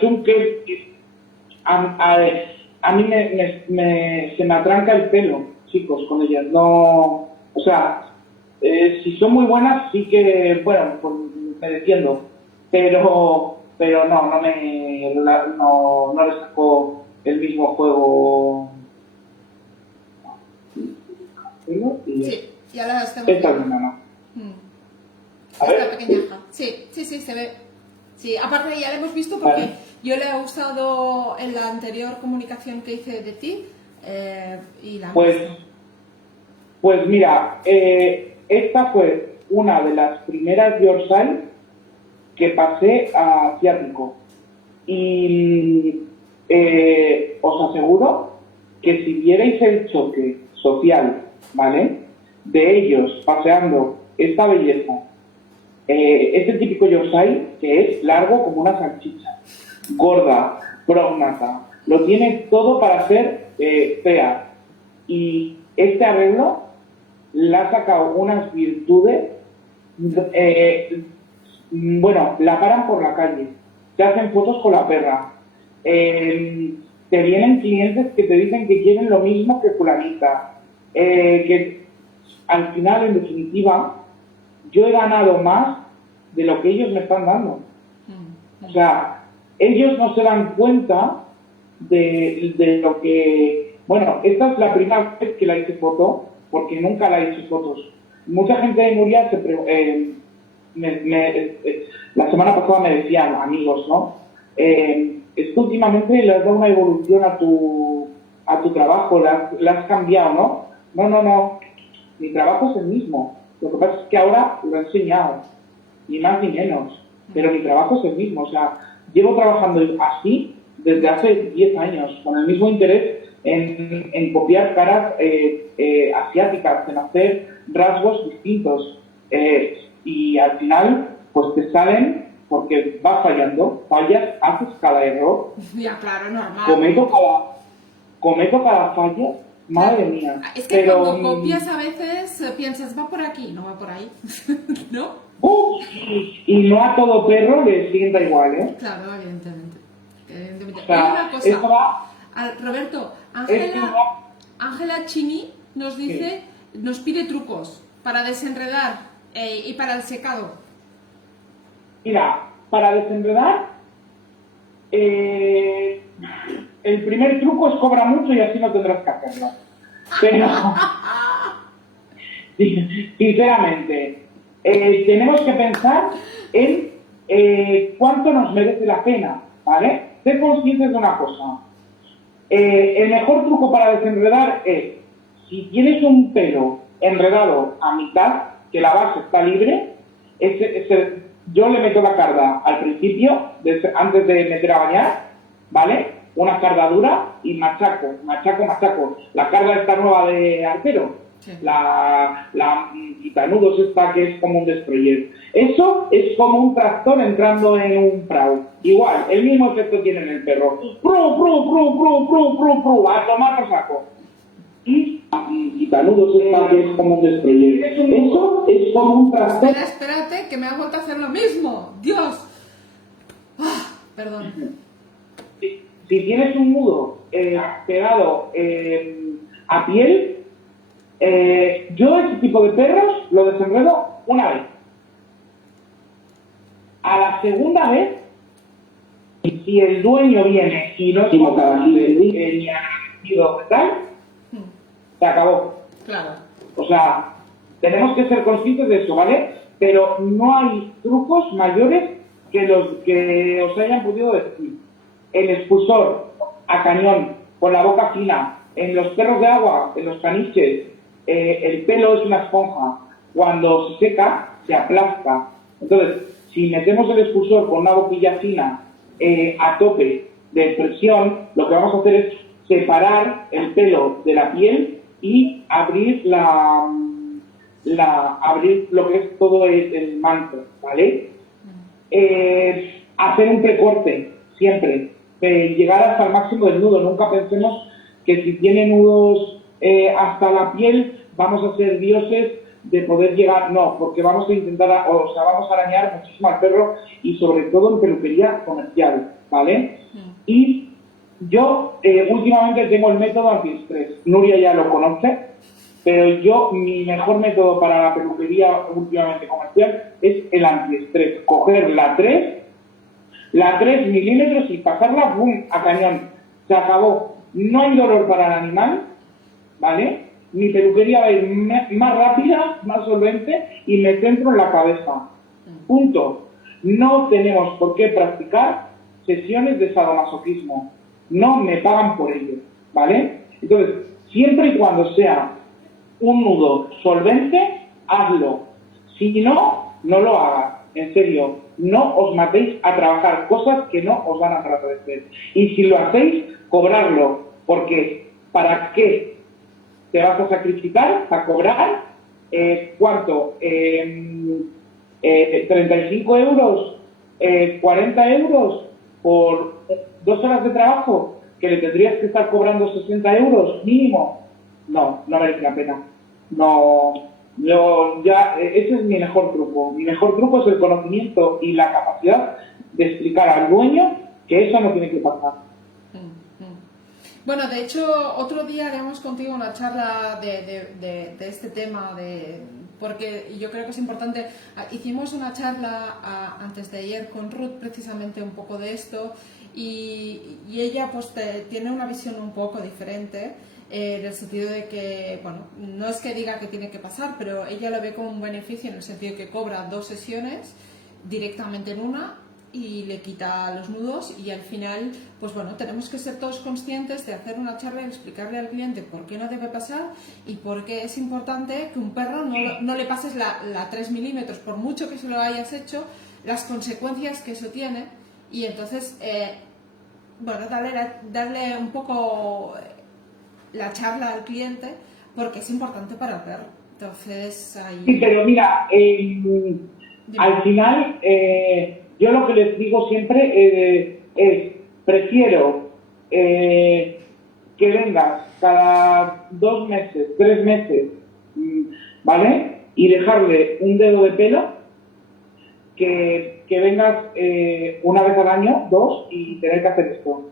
mí se me atranca el pelo, chicos, con ellas. No, o sea, si son muy buenas, sí que, bueno, pues me defiendo. Pero no le saco el mismo juego. Y Sí, ya las tengo. esta es una, ¿no? A Esta ver. pequeñaja. Sí, se ve. Sí, aparte ya la hemos visto porque Vale. yo la he usado en la anterior comunicación que hice de ti y la he Pues, visto. pues mira, esta fue una de las primeras Yorkshire que pasé a asiático. Y os aseguro que si vierais el choque social, ¿vale? De ellos paseando esta belleza, este típico Yorkshire que es largo como una salchicha, gorda, prógnata, lo tiene todo para ser fea. Y este arreglo le ha sacado unas virtudes, bueno, la paran por la calle, te hacen fotos con la perra, te vienen clientes que te dicen que quieren lo mismo que fulanita, que al final, en definitiva, yo he ganado más de lo que ellos me están dando. O sea, ellos no se dan cuenta de lo que... Bueno, esta es la primera vez que la hice foto, porque nunca la he hecho fotos. Mucha gente de Nuria la semana pasada me decían, amigos, ¿no? Es que últimamente le has dado una evolución a tu trabajo, le has cambiado, ¿no? No, mi trabajo es el mismo. Lo que pasa es que ahora lo he enseñado, ni más ni menos, pero mi trabajo es el mismo. O sea, llevo trabajando así desde hace 10 años, con el mismo interés en copiar caras asiáticas, en hacer rasgos distintos. Y al final, pues te salen, porque vas fallando, fallas, haces cada error, Ya, claro, normal. cometo cada falla, madre mía. Es que pero, cuando copias a veces piensas, va por aquí, no va por ahí. ¿No? Y no a todo perro le sienta igual, ¿eh? Claro, evidentemente. O sea, Oye, una cosa. esto va... Roberto, esto va- Ángela Chini nos dice, nos pide trucos para desenredar y para el secado. Mira, para desenredar, el primer truco es cobra mucho y así no tendrás que hacerlo. Pero, sinceramente, tenemos que pensar en cuánto nos merece la pena, ¿vale? Ser conscientes de una cosa. El mejor truco para desenredar es, si tienes un pelo enredado a mitad, que la base está libre, yo le meto la carda al principio, antes de meter a bañar, ¿vale? Una carda dura y machaco. La carda esta nueva de arquero, Sí. la quitanudos esta que es como un destroyer. Eso es como un tractor entrando en un prau. Igual, el mismo efecto tiene en el perro. A tomar por saco. Y quitanudos esta que es como un destroyer. Eso es como un tractor. Espérate, que me ha vuelto a hacer lo mismo. Dios. Perdón. Si tienes un nudo pegado a piel, yo ese tipo de perros lo desenredo una vez. A la segunda vez si el dueño viene y no se nota ni ha sido tal, se acabó. Claro. O sea, tenemos que ser conscientes de eso, ¿vale? Pero no hay trucos mayores que los que os hayan podido decir. El expulsor a cañón, con la boca fina, en los perros de agua, en los caniches, el pelo es una esponja. Cuando se seca, se aplasta. Entonces, si metemos el expulsor con una boquilla fina a tope de presión, lo que vamos a hacer es separar el pelo de la piel y abrir abrir lo que es todo el manto, ¿vale? Hacer un precorte, siempre. Llegar hasta el máximo del nudo. Nunca pensemos que si tiene nudos hasta la piel, vamos a ser dioses de poder llegar. No, porque vamos a intentar, vamos a arañar muchísimo al perro y sobre todo en peluquería comercial, ¿vale? Y yo últimamente tengo el método antiestrés. Nuria ya lo conoce, pero mi mejor método para la peluquería últimamente comercial es el antiestrés. Coger la 3 milímetros y pasarla, ¡bum!, a cañón. Se acabó. No hay dolor para el animal, ¿vale? Mi peluquería va a ir más rápida, más solvente y me centro en la cabeza. Punto. No tenemos por qué practicar sesiones de sadomasoquismo. No me pagan por ello, ¿vale? Entonces, siempre y cuando sea un nudo solvente, hazlo. Si no, no lo hagas. En serio, no os matéis a trabajar cosas que no os van a agradecer. Y si lo hacéis, cobrarlo. Porque, ¿para qué te vas a sacrificar? ¿A cobrar? ¿Cuánto? 35 euros, 40 euros por 2 horas de trabajo, que le tendrías que estar cobrando 60 euros mínimo. No merece la pena. Ese es mi mejor truco. Mi mejor truco es el conocimiento y la capacidad de explicar al dueño que eso no tiene que pasar. Bueno, de hecho, otro día haremos contigo una charla de este tema, porque yo creo que es importante. Hicimos una charla antes de ayer con Ruth, precisamente un poco de esto, y ella pues tiene una visión un poco diferente, en el sentido de que, bueno, no es que diga que tiene que pasar, pero ella lo ve como un beneficio en el sentido que cobra 2 sesiones directamente en una y le quita los nudos, y al final, pues bueno, tenemos que ser todos conscientes de hacer una charla y explicarle al cliente por qué no debe pasar y por qué es importante que un perro no le pases la 3 milímetros, por mucho que se lo hayas hecho, las consecuencias que eso tiene. Y entonces, bueno, darle un poco la charla al cliente, porque es importante para el perro. Entonces, ahí... Sí, pero mira, al final, yo lo que les digo siempre es, prefiero que vengas cada 2 meses, 3 meses, ¿vale? Y dejarle un dedo de pelo, que vengas una vez al año, 2, y tener que hacer esto.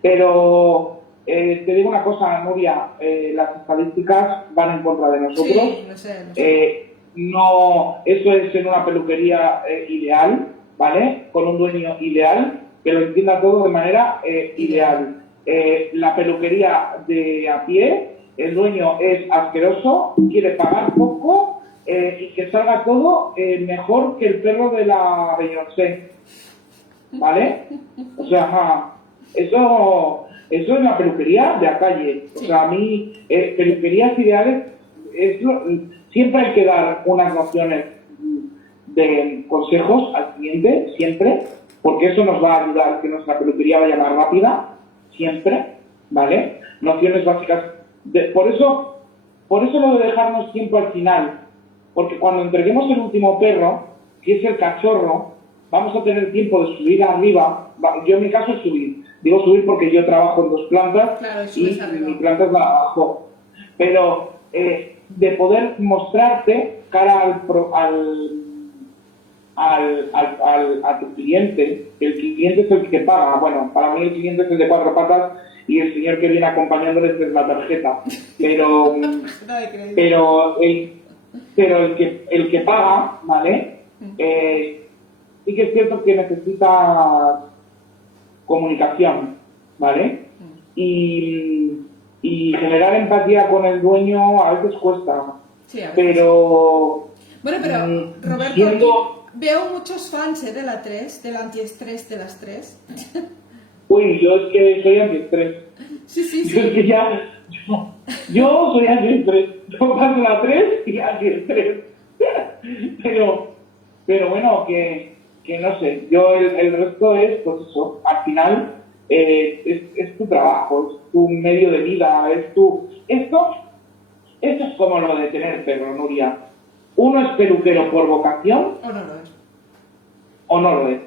Pero te digo una cosa, Nuria, las estadísticas van en contra de nosotros. Sí, lo sé. No, eso es en una peluquería ideal, ¿vale? Con un dueño ideal, que lo entienda todo de manera ideal. La peluquería de a pie, el dueño es asqueroso, quiere pagar poco y que salga todo mejor que el perro de la Beyoncé, ¿vale? O sea, eso es la peluquería de a calle. O sea, a mí, peluquerías ideales, siempre hay que dar unas nociones de consejos al cliente, siempre, porque eso nos va a ayudar a que nuestra peluquería vaya más rápida, siempre, ¿vale? Nociones básicas. Por eso lo de dejarnos tiempo al final, porque cuando entreguemos el último perro, que es el cachorro, vamos a tener tiempo de subir arriba. Yo en mi caso es subir. Digo subir porque yo trabajo en 2 plantas, claro, y mi planta es la de abajo. Pero de poder mostrarte cara a tu cliente, el cliente es el que paga. Bueno, para mí el cliente es el de 4 patas y el señor que viene acompañándoles es la tarjeta. Pero el que paga, ¿vale? Sí que es cierto que necesitas comunicación, ¿vale? Y generar empatía con el dueño a veces cuesta, Sí, a ver. pero... Bueno, pero Roberto, siendo- veo muchos fans de la 3, del antiestrés de las 3. Uy, yo es que soy antiestrés. Sí, sí, Yo es sí. que ya... Yo soy antiestrés. Yo paso la 3 y antiestrés. Pero bueno, que no sé. Yo el resto es, pues eso, al final es tu trabajo, es tu medio de vida, es tu... Esto es como lo de tener perro, Nuria. Uno es peluquero por vocación ¿O no lo es? o no lo es.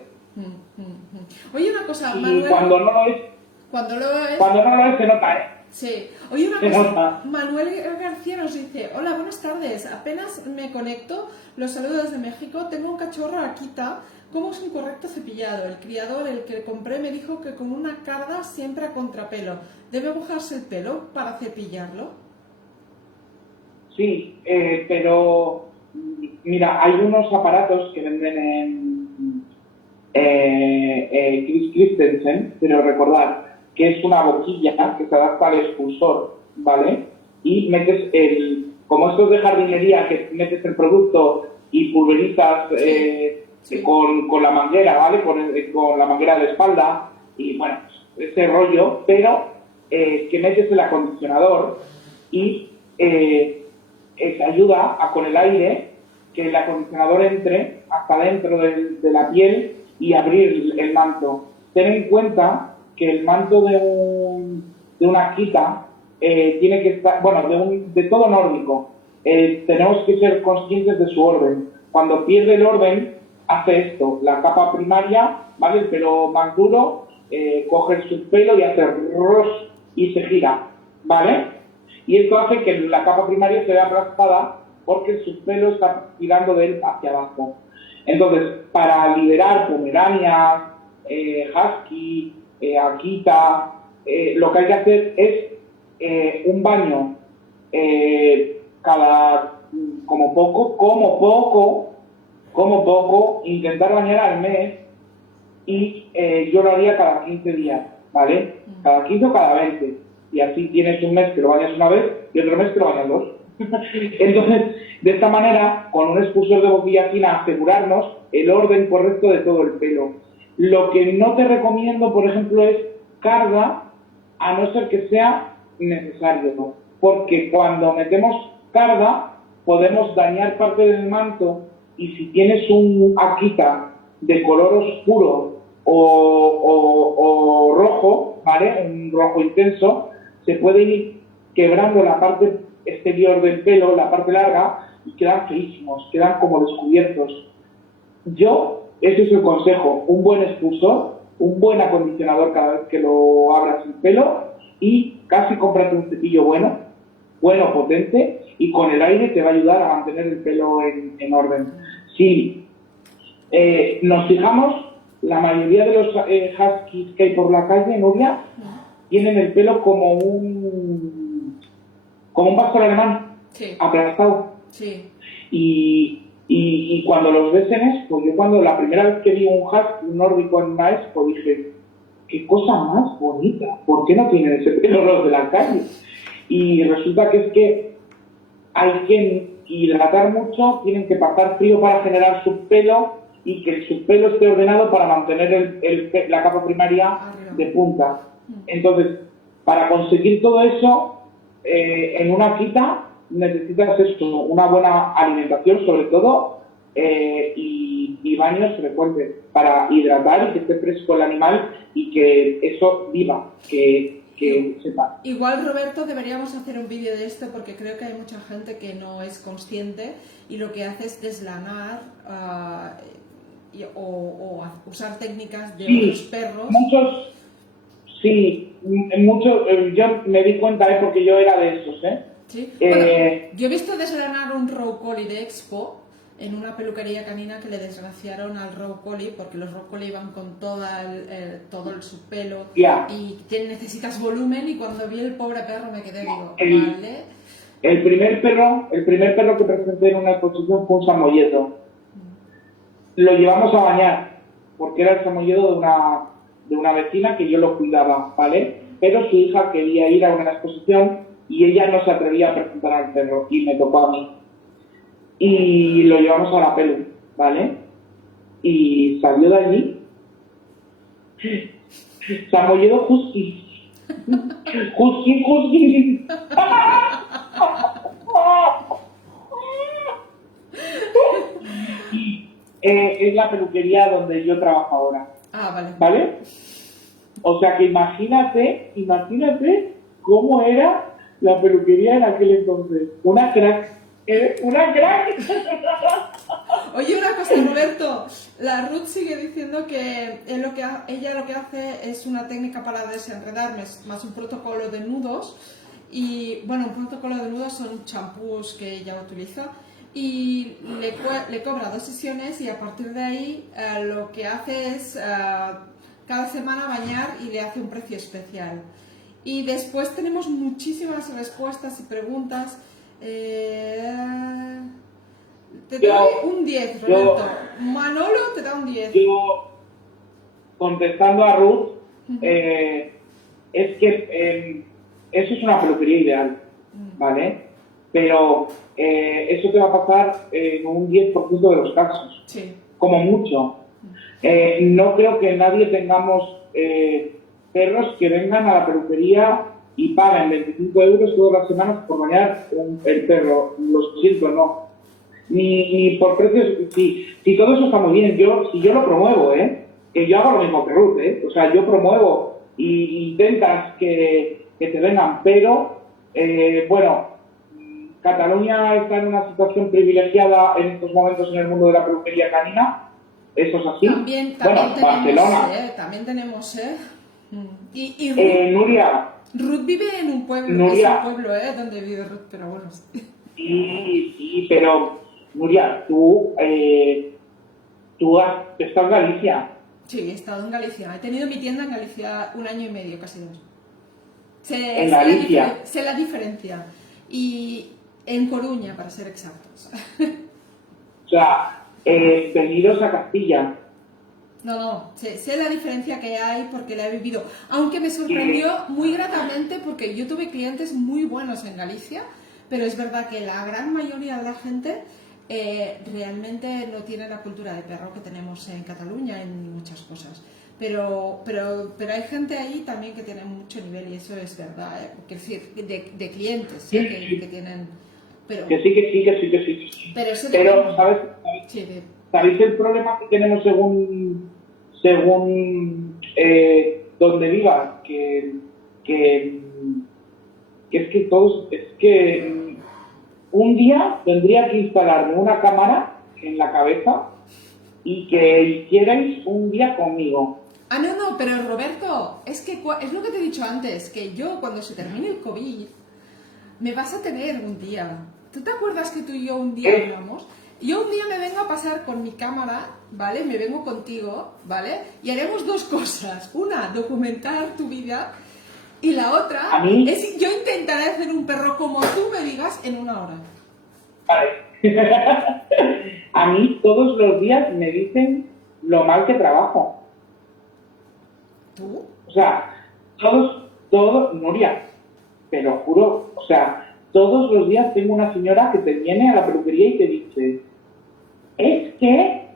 Oye, una cosa, Y Manuel. cuando no lo es, Cuando lo es. se nota, ¿eh? Sí. Oye, una Se cosa. nota. Manuel García nos dice: Hola, buenas tardes. Apenas me conecto. Los saludos de México. Tengo un cachorro Akita. ¿Cómo es un correcto cepillado? El criador, el que compré, me dijo que con una carda siempre a contrapelo. ¿Debe mojarse el pelo para cepillarlo? Sí, pero mira, hay unos aparatos que venden en Chris Christensen, pero recordar que es una boquilla que se adapta al expulsor, ¿vale? Y metes como estos de jardinería, que metes el producto y pulverizas Sí. con la manguera, ¿vale? Con la manguera de espalda y bueno, ese rollo, pero que metes el acondicionador y se ayuda a con el aire que el acondicionador entre hasta dentro de la piel y abrir el manto. Ten en cuenta que el manto de una Akita tiene que estar, bueno, de todo nórdico, tenemos que ser conscientes de su orden. Cuando pierde el orden, hace esto, la capa primaria, ¿vale? El pelo más duro, coge el subpelo y hace ros y se gira, ¿vale? Y esto hace que la capa primaria se vea raspada porque el subpelo está girando de él hacia abajo. Entonces, para liberar pomeranias, husky, akita, lo que hay que hacer es un baño como poco, intentar bañar al mes y yo lo haría cada 15 días, ¿vale? Cada 15 o cada 20. Y así tienes un mes que lo bañas una vez y otro mes que lo bañas dos. Entonces, de esta manera, con un expulsor de boquilla fina, asegurarnos el orden correcto de todo el pelo. Lo que no te recomiendo, por ejemplo, es carga, a no ser que sea necesario, ¿no? Porque cuando metemos carga, podemos dañar parte del manto y si tienes un Akita de color oscuro o rojo, ¿vale? Un rojo intenso, se puede ir quebrando la parte exterior del pelo, la parte larga, y quedan feísimos, quedan como descubiertos. Ese es el consejo, un buen expulsor, un buen acondicionador cada vez que lo abras el pelo y casi cómprate un cepillo bueno, potente, y con el aire te va a ayudar a mantener el pelo en orden. Si nos fijamos, la mayoría de los huskies que hay por la calle, Nuria, tienen el pelo como un pastor alemán, Sí. aplastado. Sí. Y cuando los ves en Expo, yo cuando la primera vez que vi un husky nórdico en una Expo dije, qué cosa más bonita, ¿por qué no tienen ese pelo los de la calle? Y resulta que es que hay que hidratar mucho, tienen que pasar frío para generar subpelo y que el subpelo esté ordenado para mantener la capa primaria de punta. Entonces, para conseguir todo eso, en una Akita necesitas esto, una buena alimentación sobre todo y baños frecuentes para hidratar y que esté fresco el animal y que eso viva, que sepa. Igual, Roberto, deberíamos hacer un vídeo de esto porque creo que hay mucha gente que no es consciente y lo que hace es deslanar o usar técnicas de otros perros. Yo me di cuenta porque yo era de esos, ¿Sí? Bueno, yo he visto deslanar un Row Collie de Expo en una peluquería canina que le desgraciaron al Row Collie porque los Row Collie iban con todo el subpelo y necesitas volumen, y cuando vi el pobre perro me quedé, digo, vale. El primer perro que presenté en una exposición fue un samoyedo. Lo llevamos a bañar porque era el samoyedo de una vecina que yo lo cuidaba, ¿vale? Pero su hija quería ir a una exposición y ella no se atrevía a presentar al perro y me tocó a mí. Y lo llevamos a la pelu, ¿vale? Y salió de allí, se ha mollido Husky. Husky. Y es la peluquería donde yo trabajo ahora. Ah, vale. ¿Vale? O sea que imagínate cómo era la peluquería en aquel entonces. Una crack. Una crack. Oye, una cosa, Roberto. La Ruth sigue diciendo que ella lo que hace es una técnica para desenredar, más un protocolo de nudos. Y bueno, un protocolo de nudos son champús que ella utiliza. Y le cobra 2 sesiones y a partir de ahí lo que hace es cada semana bañar y le hace un precio especial. Y después tenemos muchísimas respuestas y preguntas. Te doy un 10, Roberto. Manolo te da un 10. Yo, contestando a Ruth, es que eso es una peluquería ideal, ¿vale? Pero eso te va a pasar en un 10% de los casos, Sí. como mucho. No creo que nadie tengamos perros que vengan a la peluquería y paguen 25 euros todas las semanas por bañar el perro. Lo siento, no. Ni por precios. Si todo eso está muy bien, si yo lo promuevo, que yo hago lo mismo que Ruth, o sea, yo promuevo y intentas que te vengan, pero bueno, Cataluña está en una situación privilegiada en estos momentos en el mundo de la peluquería canina. Eso es así. También bueno, tenemos, Barcelona. también tenemos, Y Nuria. Ruth vive en un pueblo, Nuria, es un pueblo, donde vive Ruth, pero bueno. Sí, pero Nuria, tú estás en Galicia. Sí, he estado en Galicia. He tenido mi tienda en Galicia 1 año y medio, casi 2. En Galicia. Sé la diferencia. Y en Coruña, para ser exactos. O sea, venidos a Castilla. No, sé la diferencia que hay porque la he vivido. Aunque me sorprendió muy gratamente porque yo tuve clientes muy buenos en Galicia, pero es verdad que la gran mayoría de la gente realmente no tiene la cultura de perro que tenemos en Cataluña en muchas cosas. Pero hay gente ahí también que tiene mucho nivel y eso es verdad, es decir, de clientes Sí. que tienen... Pero, Que sí. Pero, eso ¿sabes? Sí, ¿Sabéis el problema que tenemos según donde vivas? Que es que un día tendría que instalarme una cámara en la cabeza y que hicierais un día conmigo. No, pero Roberto, es lo que te he dicho antes, que yo cuando se termine el COVID, me vas a tener un día. ¿Tú te acuerdas que tú y yo un día hablamos? Yo un día me vengo a pasar con mi cámara, ¿vale? Me vengo contigo, ¿vale? Y haremos 2 cosas. Una, documentar tu vida. Y la otra es yo intentaré hacer un perro como tú me digas en 1 hora. Vale. A mí todos los días me dicen lo mal que trabajo. ¿Tú? O sea, todos, Nuria, te lo juro, o sea, todos los días tengo una señora que te viene a la peluquería y te dice, es que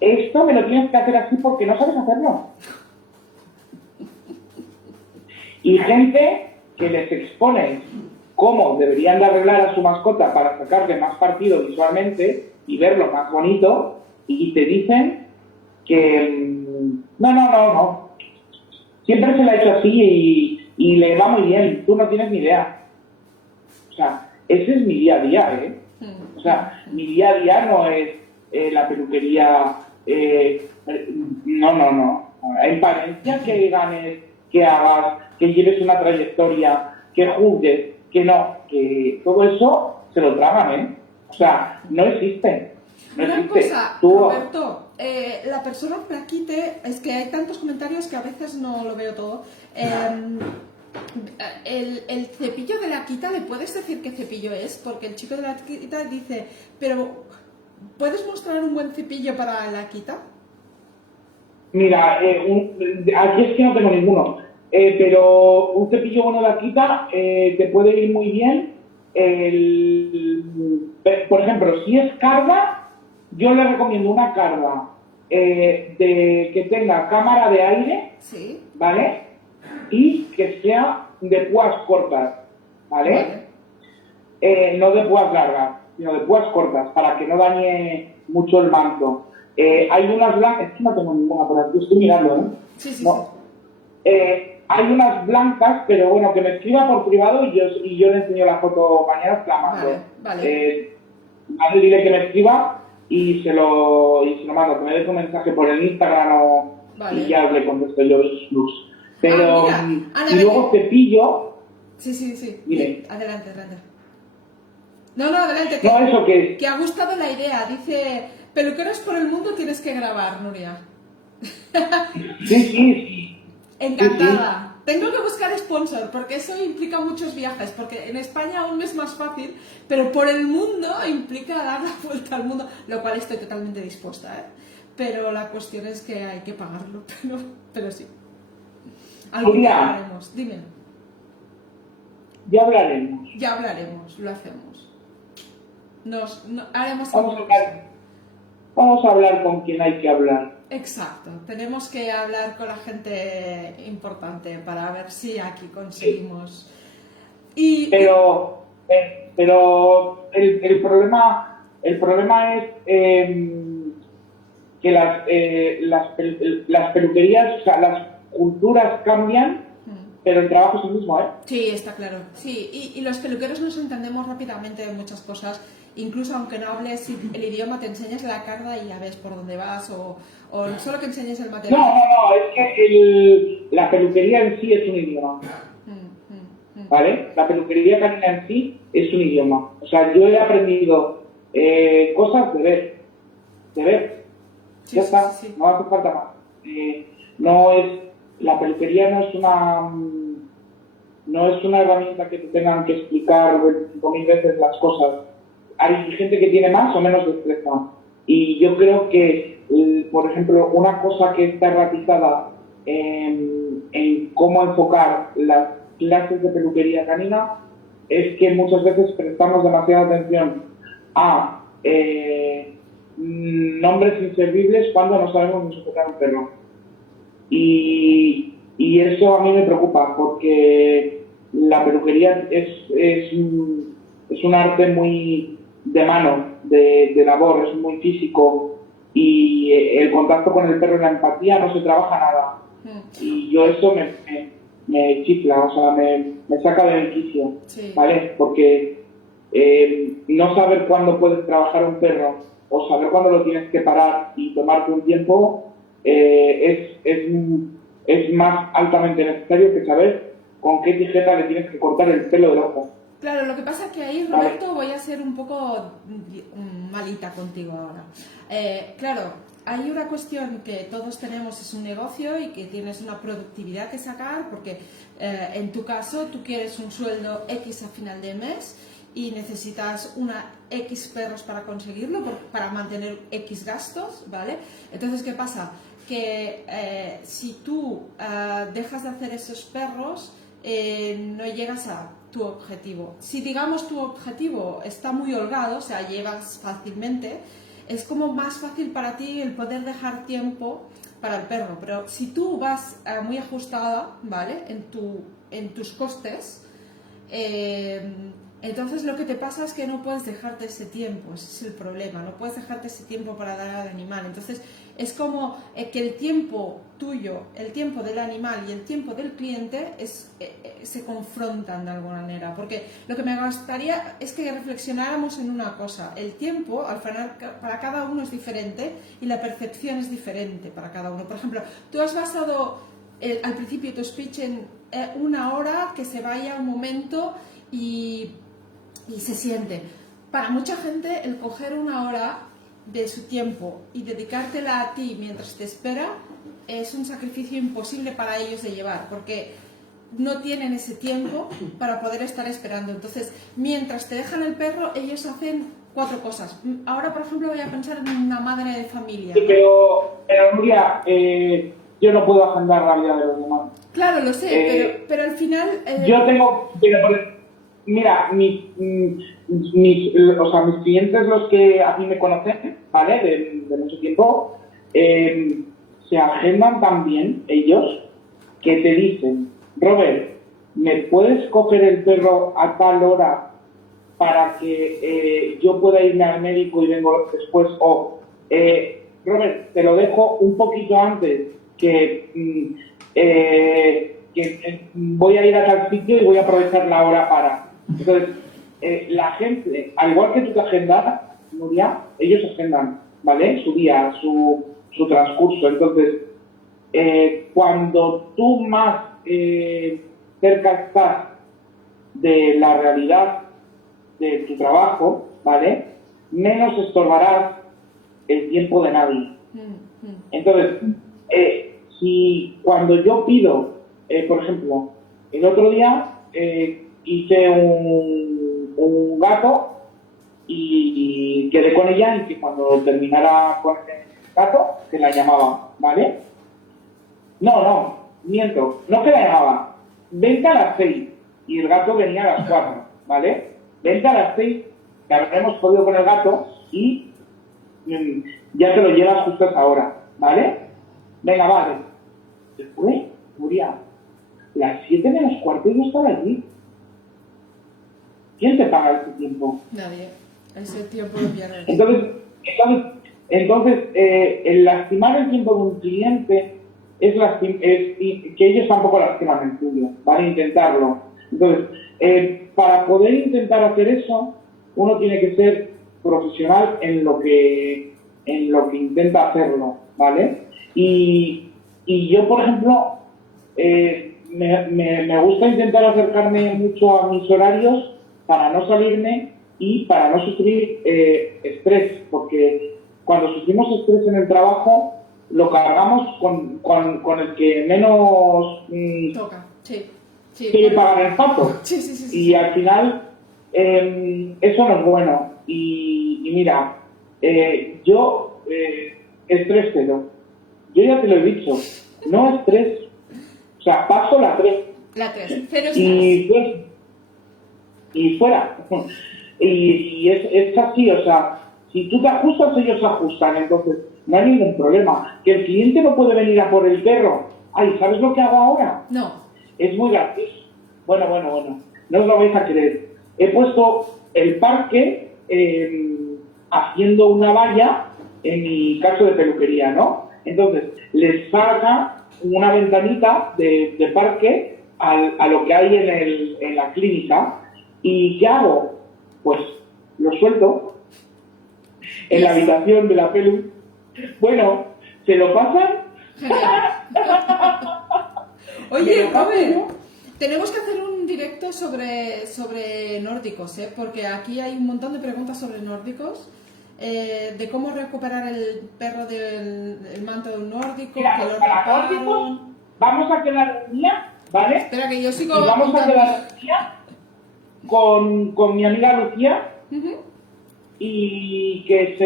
esto me lo tienes que hacer así porque no sabes hacerlo. Y gente que les expone cómo deberían de arreglar a su mascota para sacarle más partido visualmente y verlo más bonito, y te dicen que no. Siempre se lo ha hecho así y le va muy bien, tú no tienes ni idea. O sea, ese es mi día a día, O sea, mi día a día no es la peluquería, no. Hay Palencia que ganes, que hagas, que lleves una trayectoria, que juzgues, que no, que todo eso se lo tragan, O sea, no existe. No Una existe. cosa, Roberto, la persona que aquí es que hay tantos comentarios que a veces no lo veo todo. El cepillo de la quita, ¿le puedes decir qué cepillo es? Porque el chico de la quita dice, pero ¿puedes mostrar un buen cepillo para la quita? Mira, aquí es que no tengo ninguno, pero un cepillo bueno de Akita te puede ir muy bien. Por ejemplo, si es carga, yo le recomiendo una carga que tenga cámara de aire, Sí, ¿vale? Y que sea de púas cortas, ¿vale? vale. No de púas largas, sino de púas cortas, para que no dañe mucho el manto. Hay unas blancas, es que no tengo ninguna por aquí, estoy mirando, ¿eh? Sí, sí, sí. No. Hay unas blancas, pero bueno, que me escriba por privado y yo le enseño la foto mañana, te la mando. Vale, vale. Vale, dile que me escriba y se lo mando, que me deje un mensaje por el Instagram y Vale. ya le contesto yo los. Ah, Pero, mira, Ana, y luego cepillo, sí, sí, sí. dile, Adelante, adelante. No, no, adelante, no, eso que que ha gustado la idea. Dice, peluqueros por el mundo tienes que grabar, Nuria. sí. Encantada. Tengo que buscar sponsor, porque eso implica muchos viajes, porque en España aún es más fácil, pero por el mundo implica dar la vuelta al mundo, lo cual estoy totalmente dispuesta, ¿eh? Pero la cuestión es que hay que pagarlo, pero sí. Algún día Julia, hablaremos, dime. ya hablaremos. Ya hablaremos, lo hacemos. Haremos Vamos a algo. hablar, vamos a hablar con quien hay que hablar. Exacto, tenemos que hablar con la gente importante para ver si aquí conseguimos. Y Pero el problema es que las peluquerías, o sea, las culturas cambian, pero el trabajo es el mismo, ¿eh? sí, está claro. Sí, y los peluqueros nos entendemos rápidamente en muchas cosas, incluso aunque no hables el idioma, te enseñas la carga y ya ves por dónde vas, o solo que enseñes el material. No, es que la peluquería en sí es un idioma, ¿vale? La peluquería canina en sí es un idioma. O sea, yo he aprendido cosas de ver, Sí, ya sí, está, sí, sí. no hace falta más. No es, la peluquería no es una herramienta que te tengan que explicar 25.000 veces las cosas. Hay gente que tiene más o menos destreza. Y yo creo que, por ejemplo, una cosa que está erratizada en cómo enfocar las clases de peluquería canina es que muchas veces prestamos demasiada atención a nombres inservibles cuando no sabemos ni sujetar un perro. Y eso a mí me preocupa porque la peluquería es un arte muy de mano, de labor, es muy físico y el contacto con el perro y la empatía no se trabaja nada. Y yo eso me chifla, o sea, me saca del quicio, Sí. ¿vale? Porque no saber cuándo puedes trabajar un perro o saber cuándo lo tienes que parar y tomarte un tiempo es más altamente necesario que saber con qué tijera le tienes que cortar el pelo del ojo. Claro, lo que pasa es que ahí, Roberto, voy a ser un poco malita contigo ahora. Claro, hay una cuestión que todos tenemos, es un negocio y que tienes una productividad que sacar porque en tu caso tú quieres un sueldo X a final de mes y necesitas una X perros para conseguirlo, para mantener X gastos, ¿vale? Entonces, ¿qué pasa? Que si tú dejas de hacer esos perros, no llegas a tu objetivo. Si digamos tu objetivo está muy holgado, o sea, llevas fácilmente, es como más fácil para ti el poder dejar tiempo para el perro. Pero si tú vas muy ajustada, ¿vale? En tus costes, entonces lo que te pasa es que no puedes dejarte ese tiempo, ese es el problema, no puedes dejarte ese tiempo para dar al animal. Entonces es como que el tiempo tuyo, el tiempo del animal y el tiempo del cliente se confrontan de alguna manera, porque lo que me gustaría es que reflexionáramos en una cosa: el tiempo al final para cada uno es diferente y la percepción es diferente para cada uno. Por ejemplo, tú has basado al principio tu speech en una hora que se vaya un momento y se siente. Para mucha gente el coger una hora de su tiempo y dedicártela a ti mientras te espera es un sacrificio imposible para ellos de llevar, porque no tienen ese tiempo para poder estar esperando. Entonces, mientras te dejan el perro, ellos hacen 4 cosas. Ahora, por ejemplo, voy a pensar en una madre de familia. Sí, pero Nuria, yo no puedo agendar la vida de los demás. Claro, lo sé, pero al final... Yo tengo... Mira, mis clientes, los que a mí me conocen, ¿vale? De mucho tiempo, se agendan también ellos que te dicen, Robert, ¿me puedes coger el perro a tal hora para que yo pueda irme al médico y vengo después? O, Robert, te lo dejo un poquito antes, que voy a ir a tal sitio y voy a aprovechar la hora para... Entonces, la gente, al igual que tú te agendas, Nuria, ellos agendan, ¿vale? Su día, su transcurso. Entonces, cuando tú más cerca estás de la realidad de tu trabajo, ¿vale? Menos estorbarás el tiempo de nadie. Entonces, si cuando yo pido, por ejemplo, el otro día hice un gato y quedé con ella y que cuando terminara con el gato, que la llamaba, ¿vale? No, miento, no que la llamaba. Vente a las 6 y el gato venía a las 4, ¿vale? Vente a las 6, que habremos podido con el gato y ya te lo llevas justo a esa hora, ¿vale? Venga, vale. Después, Nuria, las 7 menos cuarto yo estaba allí. ¿Quién te paga ese tiempo? Nadie. Ese tiempo lo pierdes. Entonces el lastimar el tiempo de un cliente es que ellos tampoco lastiman el tuyo, van a intentarlo. Entonces, para poder intentar hacer eso, uno tiene que ser profesional en lo que intenta hacerlo, ¿vale? Y yo, por ejemplo, me gusta intentar acercarme mucho a mis horarios para no salirme y para no sufrir estrés, porque cuando sufrimos estrés en el trabajo lo cargamos con el que menos toca, sí. quiere pagar el pato. Sí. Y al final eso no es bueno. Y mira, yo estrés cero. Yo ya te lo he dicho, no estrés, o sea, paso la 3. La 3, cero estrés. Y fuera. Y es así, o sea, si tú te ajustas, ellos se ajustan, entonces no hay ningún problema. Que el cliente no puede venir a por el perro. Ay, ¿sabes lo que hago ahora? No. Es muy gracioso. Bueno, no os lo vais a creer. He puesto el parque haciendo una valla en mi caso de peluquería, ¿no? Entonces, les saca una ventanita de parque a lo que hay en la clínica. ¿Y qué hago? Pues lo suelto en la habitación de la pelu. Bueno, ¿se lo pasan? Oye, Robert, tenemos que hacer un directo sobre nórdicos, ¿eh? Porque aquí hay un montón de preguntas sobre nórdicos, de cómo recuperar el perro del manto de un nórdico. Mira, que lo para nórdicos vamos a quedar un día, ¿vale? Espera, que yo sigo. Y vamos a quedar un día con mi amiga Lucía y que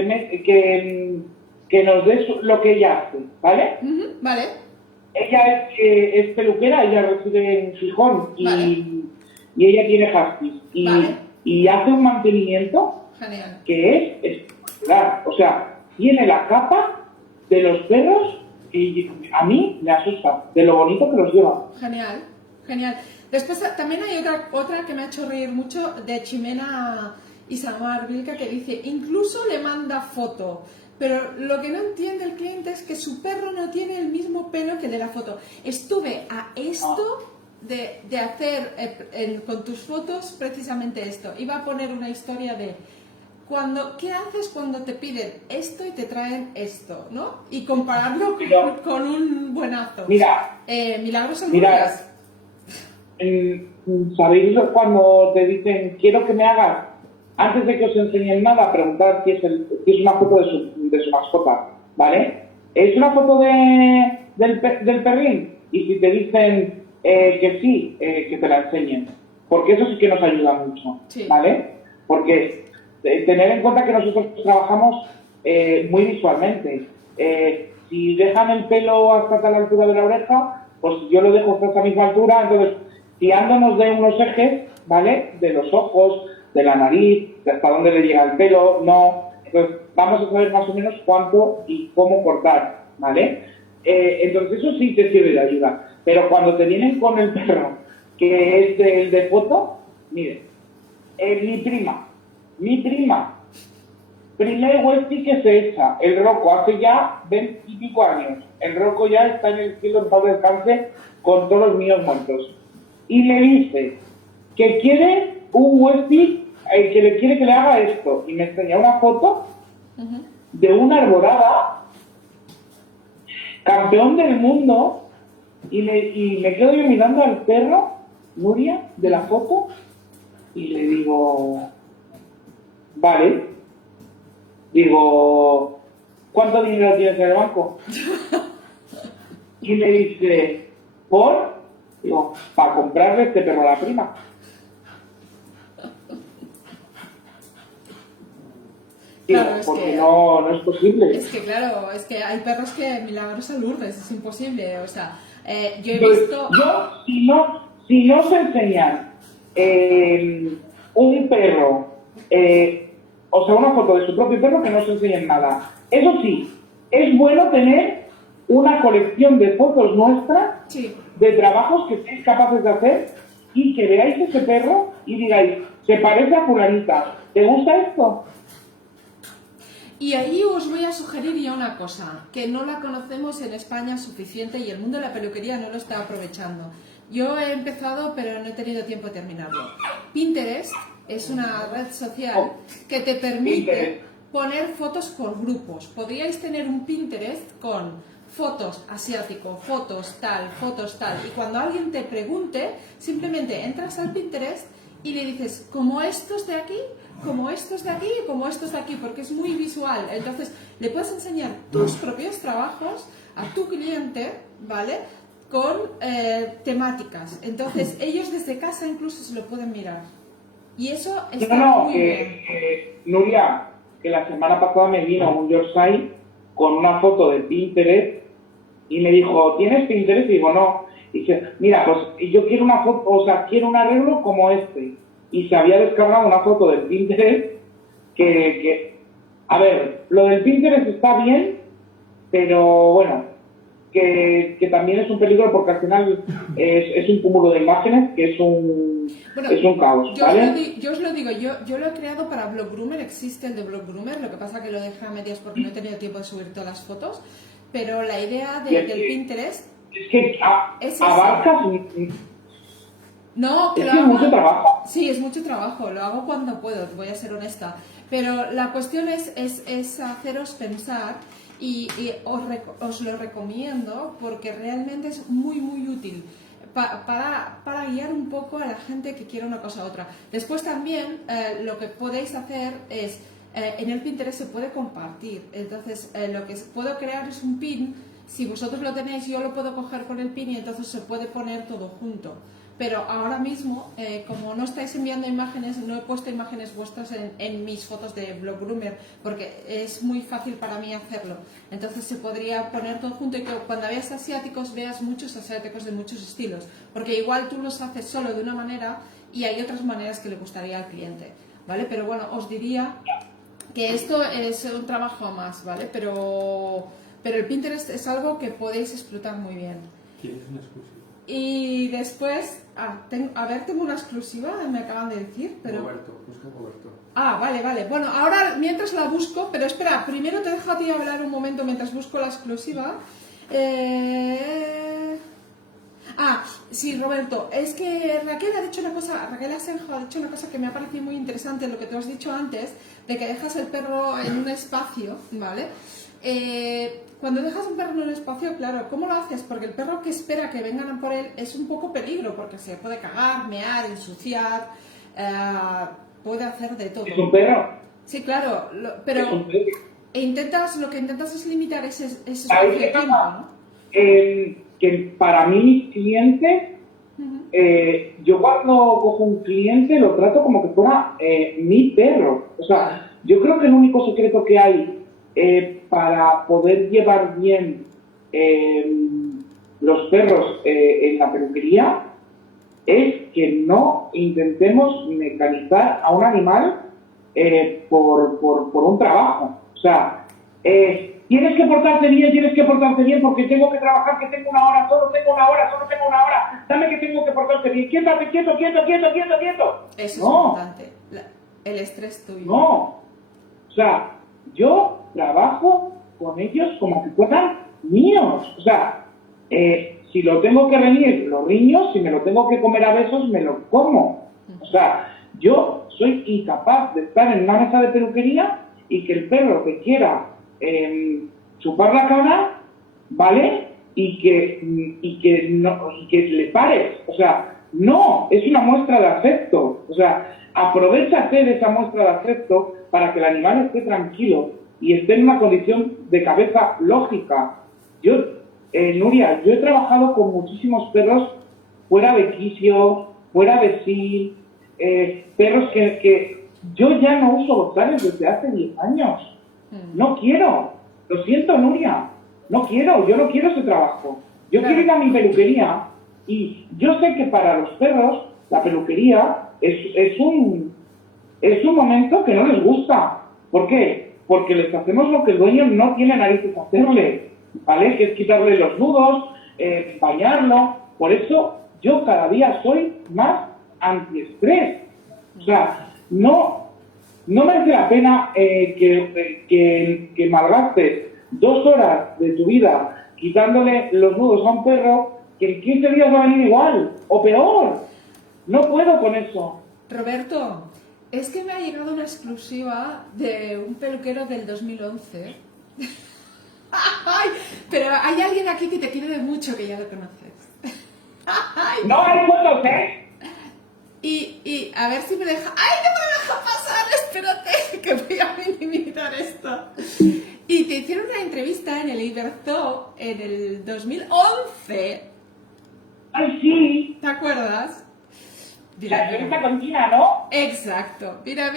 nos dé lo que ella hace, ¿vale? Vale. Ella es peluquera, ella reside en Gijón y ella tiene huskies Vale. y hace un mantenimiento Genial. que es espectacular. O sea, tiene la capa de los perros y a mí me asusta de lo bonito que los lleva. Genial. Después también hay otra que me ha hecho reír mucho, de Ximena Isamar Vilca, que dice, incluso le manda foto, pero lo que no entiende el cliente es que su perro no tiene el mismo pelo que el de la foto. Estuve a esto de hacer con tus fotos precisamente esto. Iba a poner una historia de ¿qué haces cuando te piden esto y te traen esto, ¿no? Y compararlo con un buenazo. Mira, milagros en Murrias. ¿Sabéis cuando te dicen quiero que me hagas, antes de que os enseñen nada, preguntar si es una foto de su mascota, ¿vale? ¿Es una foto del perrín? Y si te dicen que sí, que te la enseñen. Porque eso sí que nos ayuda mucho, Sí. ¿vale? Porque tener en cuenta que nosotros trabajamos muy visualmente. Si dejan el pelo hasta la altura de la oreja, pues yo lo dejo hasta esa misma altura. Entonces, fiándonos de unos ejes, ¿vale? De los ojos, de la nariz, de hasta dónde le llega el pelo, no. Entonces, vamos a saber más o menos cuánto y cómo cortar, ¿vale? Entonces, eso sí te sirve de ayuda. Pero cuando te vienen con el perro, que es el de foto, mire, mi prima, primer Westie que se echa, el Rocco, hace ya 20 y pico años. El Rocco ya está en el cielo en paz descanse con todos los míos muertos. Y le dice que quiere un Westie, que le quiere que le haga esto. Y me enseña una foto de una arborada, campeón del mundo, y me quedo yo mirando al perro, Nuria, de la foto, y le digo, vale. Digo, ¿cuánto dinero tienes en el banco? Y me dice, ¿por? Digo, para comprarle este perro a la prima. Digo, Claro, es porque que no es posible. es que claro, es que hay perros que milagros a Lourdes, es imposible, o sea, yo he Entonces, visto... si no se enseñan un perro, o sea, una foto de su propio perro, que no se enseñen nada. Eso sí, es bueno tener una colección de fotos nuestras, Sí. de trabajos que seáis capaces de hacer y que veáis ese perro y digáis, se parece a fulanita, ¿te gusta esto? Y ahí os voy a sugerir ya una cosa, que no la conocemos en España suficiente y el mundo de la peluquería no lo está aprovechando. Yo he empezado, pero no he tenido tiempo de terminarlo. Pinterest es una red social que te permite poner fotos por grupos. Podríais tener un Pinterest con fotos asiático, fotos tal, y cuando alguien te pregunte, simplemente entras al Pinterest y le dices, como estos de aquí, como estos de aquí y como estos de aquí, porque es muy visual. Entonces, le puedes enseñar tus propios trabajos a tu cliente, ¿vale? Con temáticas. Entonces, ellos desde casa incluso se lo pueden mirar. Y eso está muy bien. Nuria, que la semana pasada me vino un Yorkshire con una foto de Pinterest y me dijo, ¿tienes Pinterest? Y digo, no. Y dice, mira, pues yo quiero una foto, o sea, quiero un arreglo como este. Y se había descargado una foto del Pinterest a ver, lo del Pinterest está bien, pero bueno, que también es un peligro porque al final es un cúmulo de imágenes que es un caos, ¿vale? Yo os lo digo, yo lo he creado para Bloggroomer, existe el de Bloggroomer, lo que pasa que lo dejé a medias porque no he tenido tiempo de subir todas las fotos, pero la idea del Pinterest es que es abarcas... No, que es lo que es hago... mucho trabajo. Sí, es mucho trabajo, lo hago cuando puedo, voy a ser honesta. Pero la cuestión es haceros pensar y os lo recomiendo porque realmente es muy, muy útil para guiar un poco a la gente que quiere una cosa u otra. Después también lo que podéis hacer es, en el Pinterest se puede compartir, entonces lo que puedo crear es un pin, si vosotros lo tenéis yo lo puedo coger con el pin y entonces se puede poner todo junto. Pero ahora mismo, como no estáis enviando imágenes, no he puesto imágenes vuestras en mis fotos de Bloggroomer porque es muy fácil para mí hacerlo. Entonces se podría poner todo junto y que cuando veas asiáticos veas muchos asiáticos de muchos estilos. Porque igual tú los haces solo de una manera y hay otras maneras que le gustaría al cliente, ¿vale? Pero bueno, os diría que esto es un trabajo más, ¿vale? Pero el Pinterest es algo que podéis explotar muy bien. ¿Tienes una exclusiva? Y después, tengo una exclusiva, me acaban de decir, pero... Roberto, busca Roberto. Vale. Bueno, ahora mientras la busco, pero espera, primero te dejo a ti hablar un momento mientras busco la exclusiva. Sí, Roberto, es que Raquel Asenjo ha dicho una cosa que me ha parecido muy interesante, lo que te has dicho antes, de que dejas el perro en un espacio, ¿vale? Cuando dejas un perro en un espacio, claro, ¿cómo lo haces? Porque el perro que espera que vengan a por él es un poco peligro, porque se puede cagar, mear, ensuciar, puede hacer de todo. ¿Es un perro? Sí, claro, pero lo que intentas es limitar ese espacio de tiempo, ¿no? Que para mí mis clientes Yo cuando cojo un cliente lo trato como que fuera mi perro. O sea, yo creo que el único secreto que hay para poder llevar bien los perros en la peluquería es que no intentemos mecanizar a un animal por un trabajo. O sea, tienes que portarte bien porque tengo que trabajar, que tengo una hora, solo tengo una hora, dame que tengo que portarte bien, quieto. Eso es No. importante, el estrés tuyo. No, o sea, yo trabajo con ellos como que fueran míos. O sea, si lo tengo que reñir, lo riño, si me lo tengo que comer a besos, me lo como. O sea, yo soy incapaz de estar en una mesa de peluquería y que el perro que quiera chupar la cara, ¿vale? Y que le pares. O sea, no, es una muestra de afecto. O sea, aprovéchate de esa muestra de afecto para que el animal esté tranquilo y esté en una condición de cabeza lógica. Nuria, yo he trabajado con muchísimos perros fuera de quicio, fuera de sí, perros que yo ya no uso bozales desde hace 10 años. No quiero. Lo siento, Nuria. Yo no quiero ese trabajo. Yo quiero ir a mi peluquería y yo sé que para los perros la peluquería es un momento que no les gusta. ¿Por qué? Porque les hacemos lo que el dueño no tiene narices a hacerle, ¿vale? Que es quitarle los nudos, bañarlo. Por eso yo cada día soy más antiestrés. O sea, no merece la pena que malgastes 2 horas de tu vida quitándole los nudos a un perro que en 15 días va a venir igual, o peor. No puedo con eso. Roberto, es que me ha llegado una exclusiva de un peluquero del 2011. Ay, pero hay alguien aquí que te quiere mucho, que ya lo conoces. Ay. No hay fotos, ¿eh? Y a ver si me deja... ¡Ay, no me deja pasar! Espérate, que voy a minimizar esto. Y te hicieron una entrevista en el Iberzo en el 2011. ¡Ay, sí! ¿Te acuerdas? La entrevista con Tina, ¿no? Exacto. Mira lo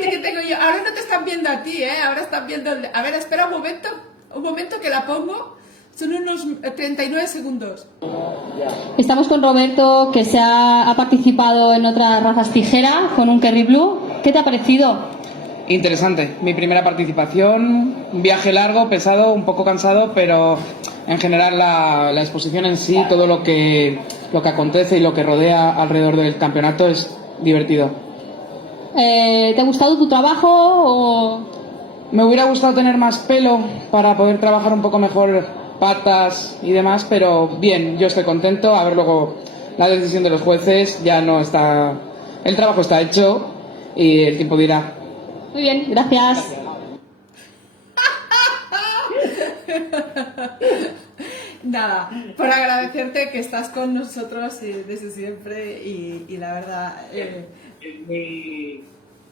que tengo yo. Ahora no te están viendo a ti, ¿eh? Ahora están viendo... A ver, espera un momento que la pongo. Son unos 39 segundos. Estamos con Roberto, que ha participado en otras razas tijera con un Kerry Blue. ¿Qué te ha parecido? Interesante. Mi primera participación, un viaje largo, pesado, un poco cansado, pero en general la exposición en sí, todo lo que acontece y lo que rodea alrededor del campeonato es divertido. ¿Te ha gustado tu trabajo o...? Me hubiera gustado tener más pelo para poder trabajar un poco mejor patas y demás, pero bien, yo estoy contento. A ver, luego la decisión de los jueces ya no está... El trabajo está hecho y el tiempo dirá. Muy bien, gracias. Nada, por agradecerte que estás con nosotros desde siempre y la verdad...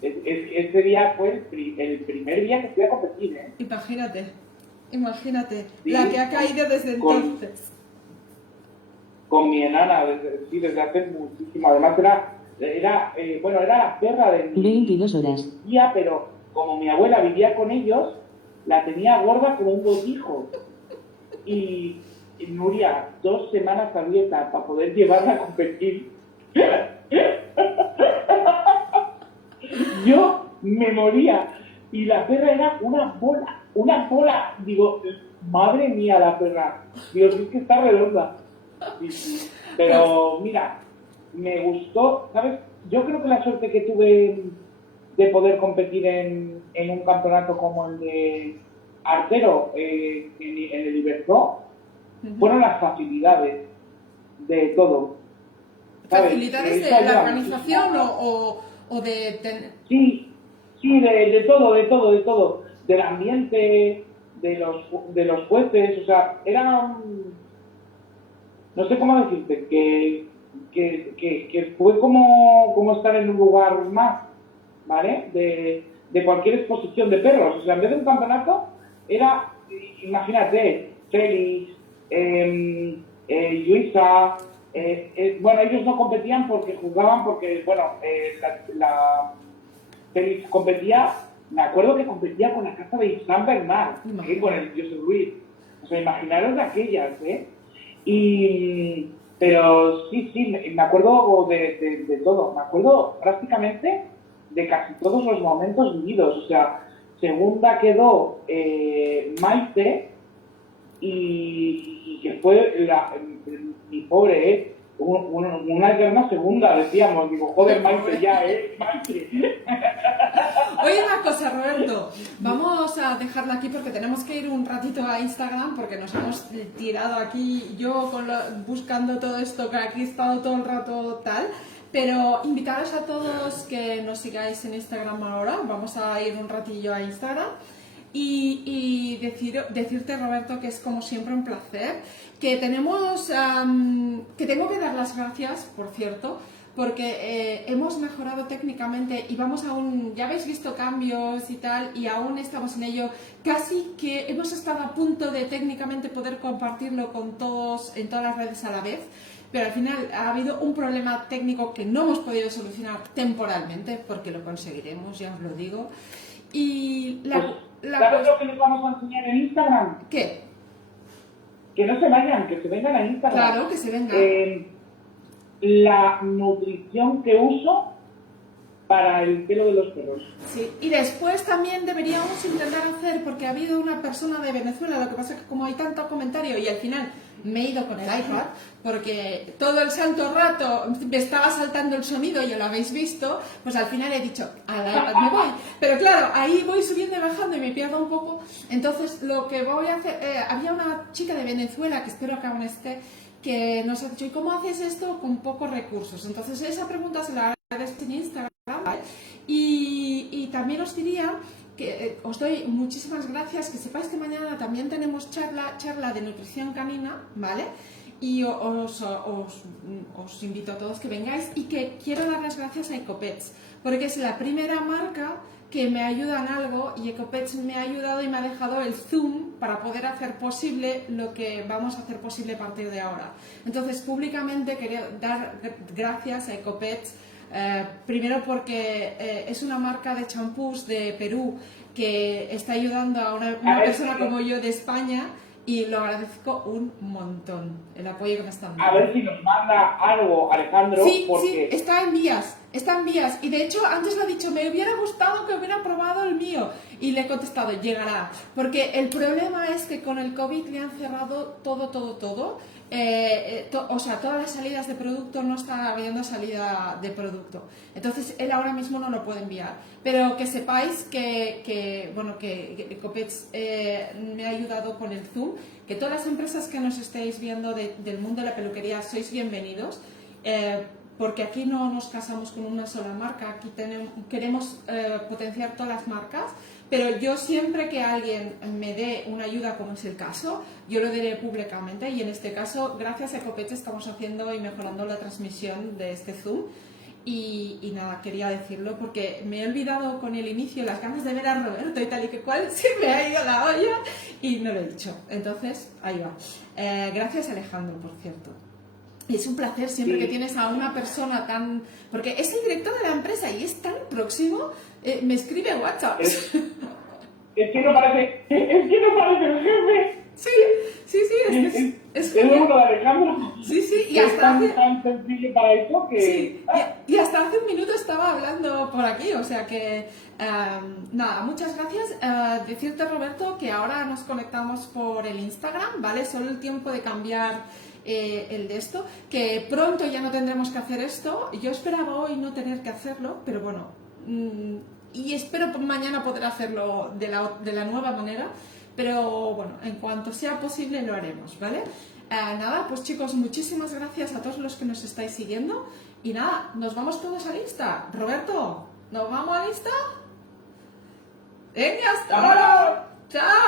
Este día fue el primer día que fui a competir, ¿eh? Imagínate, Sí, la que ha caído desde entonces. Con mi enana, desde hace muchísimo. Además era la perra de mi 22 horas. tía, pero como mi abuela vivía con ellos, la tenía gorda como un botijo. Y Nuria, 2 semanas a dieta para poder llevarla a competir. Yo me moría. Y la perra era una bola. Digo, madre mía la perra. Digo, es que está redonda. Sí. Pero mira, me gustó, ¿sabes? Yo creo que la suerte que tuve de poder competir en un campeonato como el de artero en el Iberzo fueron las facilidades de todo. ¿Sabes? ¿Facilidades de la organización o de...? Sí, de todo. Del ambiente, de los jueces, o sea, era... No sé cómo decirte, que fue como estar en un lugar más, ¿vale? De cualquier exposición de perros. O sea, en vez de un campeonato, era, imagínate, Félix, Luisa, bueno, ellos no competían porque jugaban, porque, bueno, la Félix competía, me acuerdo que competía con la casa de San Bernard, con el José Luis. O sea, imaginaros de aquellas, ¿eh? Pero sí, me acuerdo de todo. Me acuerdo prácticamente de casi todos los momentos vividos. O sea, segunda quedó Maite y que fue mi pobre, una eterna segunda, decíamos. Digo, joder, Maite ya, Maite. Oye, una cosa, Roberto, vamos a dejarla aquí porque tenemos que ir un ratito a Instagram porque nos hemos tirado aquí, yo buscando todo esto, que aquí he estado todo el rato tal, pero invitaros a todos que nos sigáis en Instagram ahora, vamos a ir un ratillo a Instagram. Y decirte, Roberto, que es como siempre un placer, que tenemos, que tengo que dar las gracias, por cierto, porque hemos mejorado técnicamente y vamos aún, ya habéis visto cambios y tal, y aún estamos en ello, casi que hemos estado a punto de técnicamente poder compartirlo con todos, en todas las redes a la vez, pero al final ha habido un problema técnico que no hemos podido solucionar temporalmente, porque lo conseguiremos, ya os lo digo. Y ¿sabes lo que les vamos a enseñar en Instagram? ¿Qué? Que no se vayan, que se vengan a Instagram. Claro, que se vengan. La nutrición que uso para el pelo de los perros. Sí, y después también deberíamos intentar hacer, porque ha habido una persona de Venezuela, lo que pasa es que como hay tanto comentario y al final me he ido con el iPad, porque todo el santo rato me estaba saltando el sonido, ya lo habéis visto, pues al final he dicho, al iPad me voy. Pero claro, ahí voy subiendo y bajando y me pierdo un poco. Entonces lo que voy a hacer, había una chica de Venezuela, que espero que aún esté, que nos ha dicho, ¿y cómo haces esto con pocos recursos? Entonces esa pregunta se la agradezco en Instagram, ¿vale? Y también os diría que os doy muchísimas gracias, que sepáis que mañana también tenemos charla de nutrición canina, ¿vale? Y os invito a todos que vengáis y que quiero dar las gracias a Ecopets, porque es la primera marca que me ayuda en algo y Ecopets me ha ayudado y me ha dejado el Zoom para poder hacer posible lo que vamos a hacer posible a partir de ahora. Entonces, públicamente quería dar gracias a Ecopets, primero porque es una marca de champús de Perú que está ayudando a una persona como yo de España y lo agradezco un montón, el apoyo que me están dando. A ver si nos manda algo, Alejandro, Sí, porque... sí, está en vías. Y de hecho, antes lo ha dicho, me hubiera gustado que hubiera probado el mío. Y le he contestado, llegará. Porque el problema es que con el COVID le han cerrado todo. O sea, todas las salidas de producto, no está habiendo salida de producto. Entonces, él ahora mismo no lo puede enviar. Pero que sepáis que Ecopets me ha ayudado con el Zoom, que todas las empresas que nos estéis viendo del mundo de la peluquería sois bienvenidos. Porque aquí no nos casamos con una sola marca, aquí queremos potenciar todas las marcas, pero yo siempre que alguien me dé una ayuda, como es el caso, yo lo diré públicamente y en este caso, gracias a Ecopets estamos haciendo y mejorando la transmisión de este Zoom y nada, quería decirlo porque me he olvidado con el inicio las ganas de ver a Roberto y tal y que cual, se me ha ido la olla y no lo he dicho, entonces ahí va. Gracias Alejandro, por cierto. Es un placer siempre que tienes a una persona tan... Porque es el director de la empresa y es tan próximo, me escribe WhatsApp. Es que no parece el jefe. Sí, es el uno de Alejandro. Sí, y es hasta tan sencillo para eso que... Sí, y hasta hace un minuto estaba hablando por aquí, o sea que... nada, muchas gracias. Decirte, Roberto, que ahora nos conectamos por el Instagram, ¿vale? Solo el tiempo de cambiar... el de esto, que pronto ya no tendremos que hacer esto. Yo esperaba hoy no tener que hacerlo, pero bueno, y espero mañana poder hacerlo de la nueva manera, pero bueno, en cuanto sea posible lo haremos, ¿vale? Nada, pues chicos, muchísimas gracias a todos los que nos estáis siguiendo y nada, nos vamos todos al Insta. Roberto, ¿nos vamos al Insta? ¡Venga, hasta ahora! ¡Chao!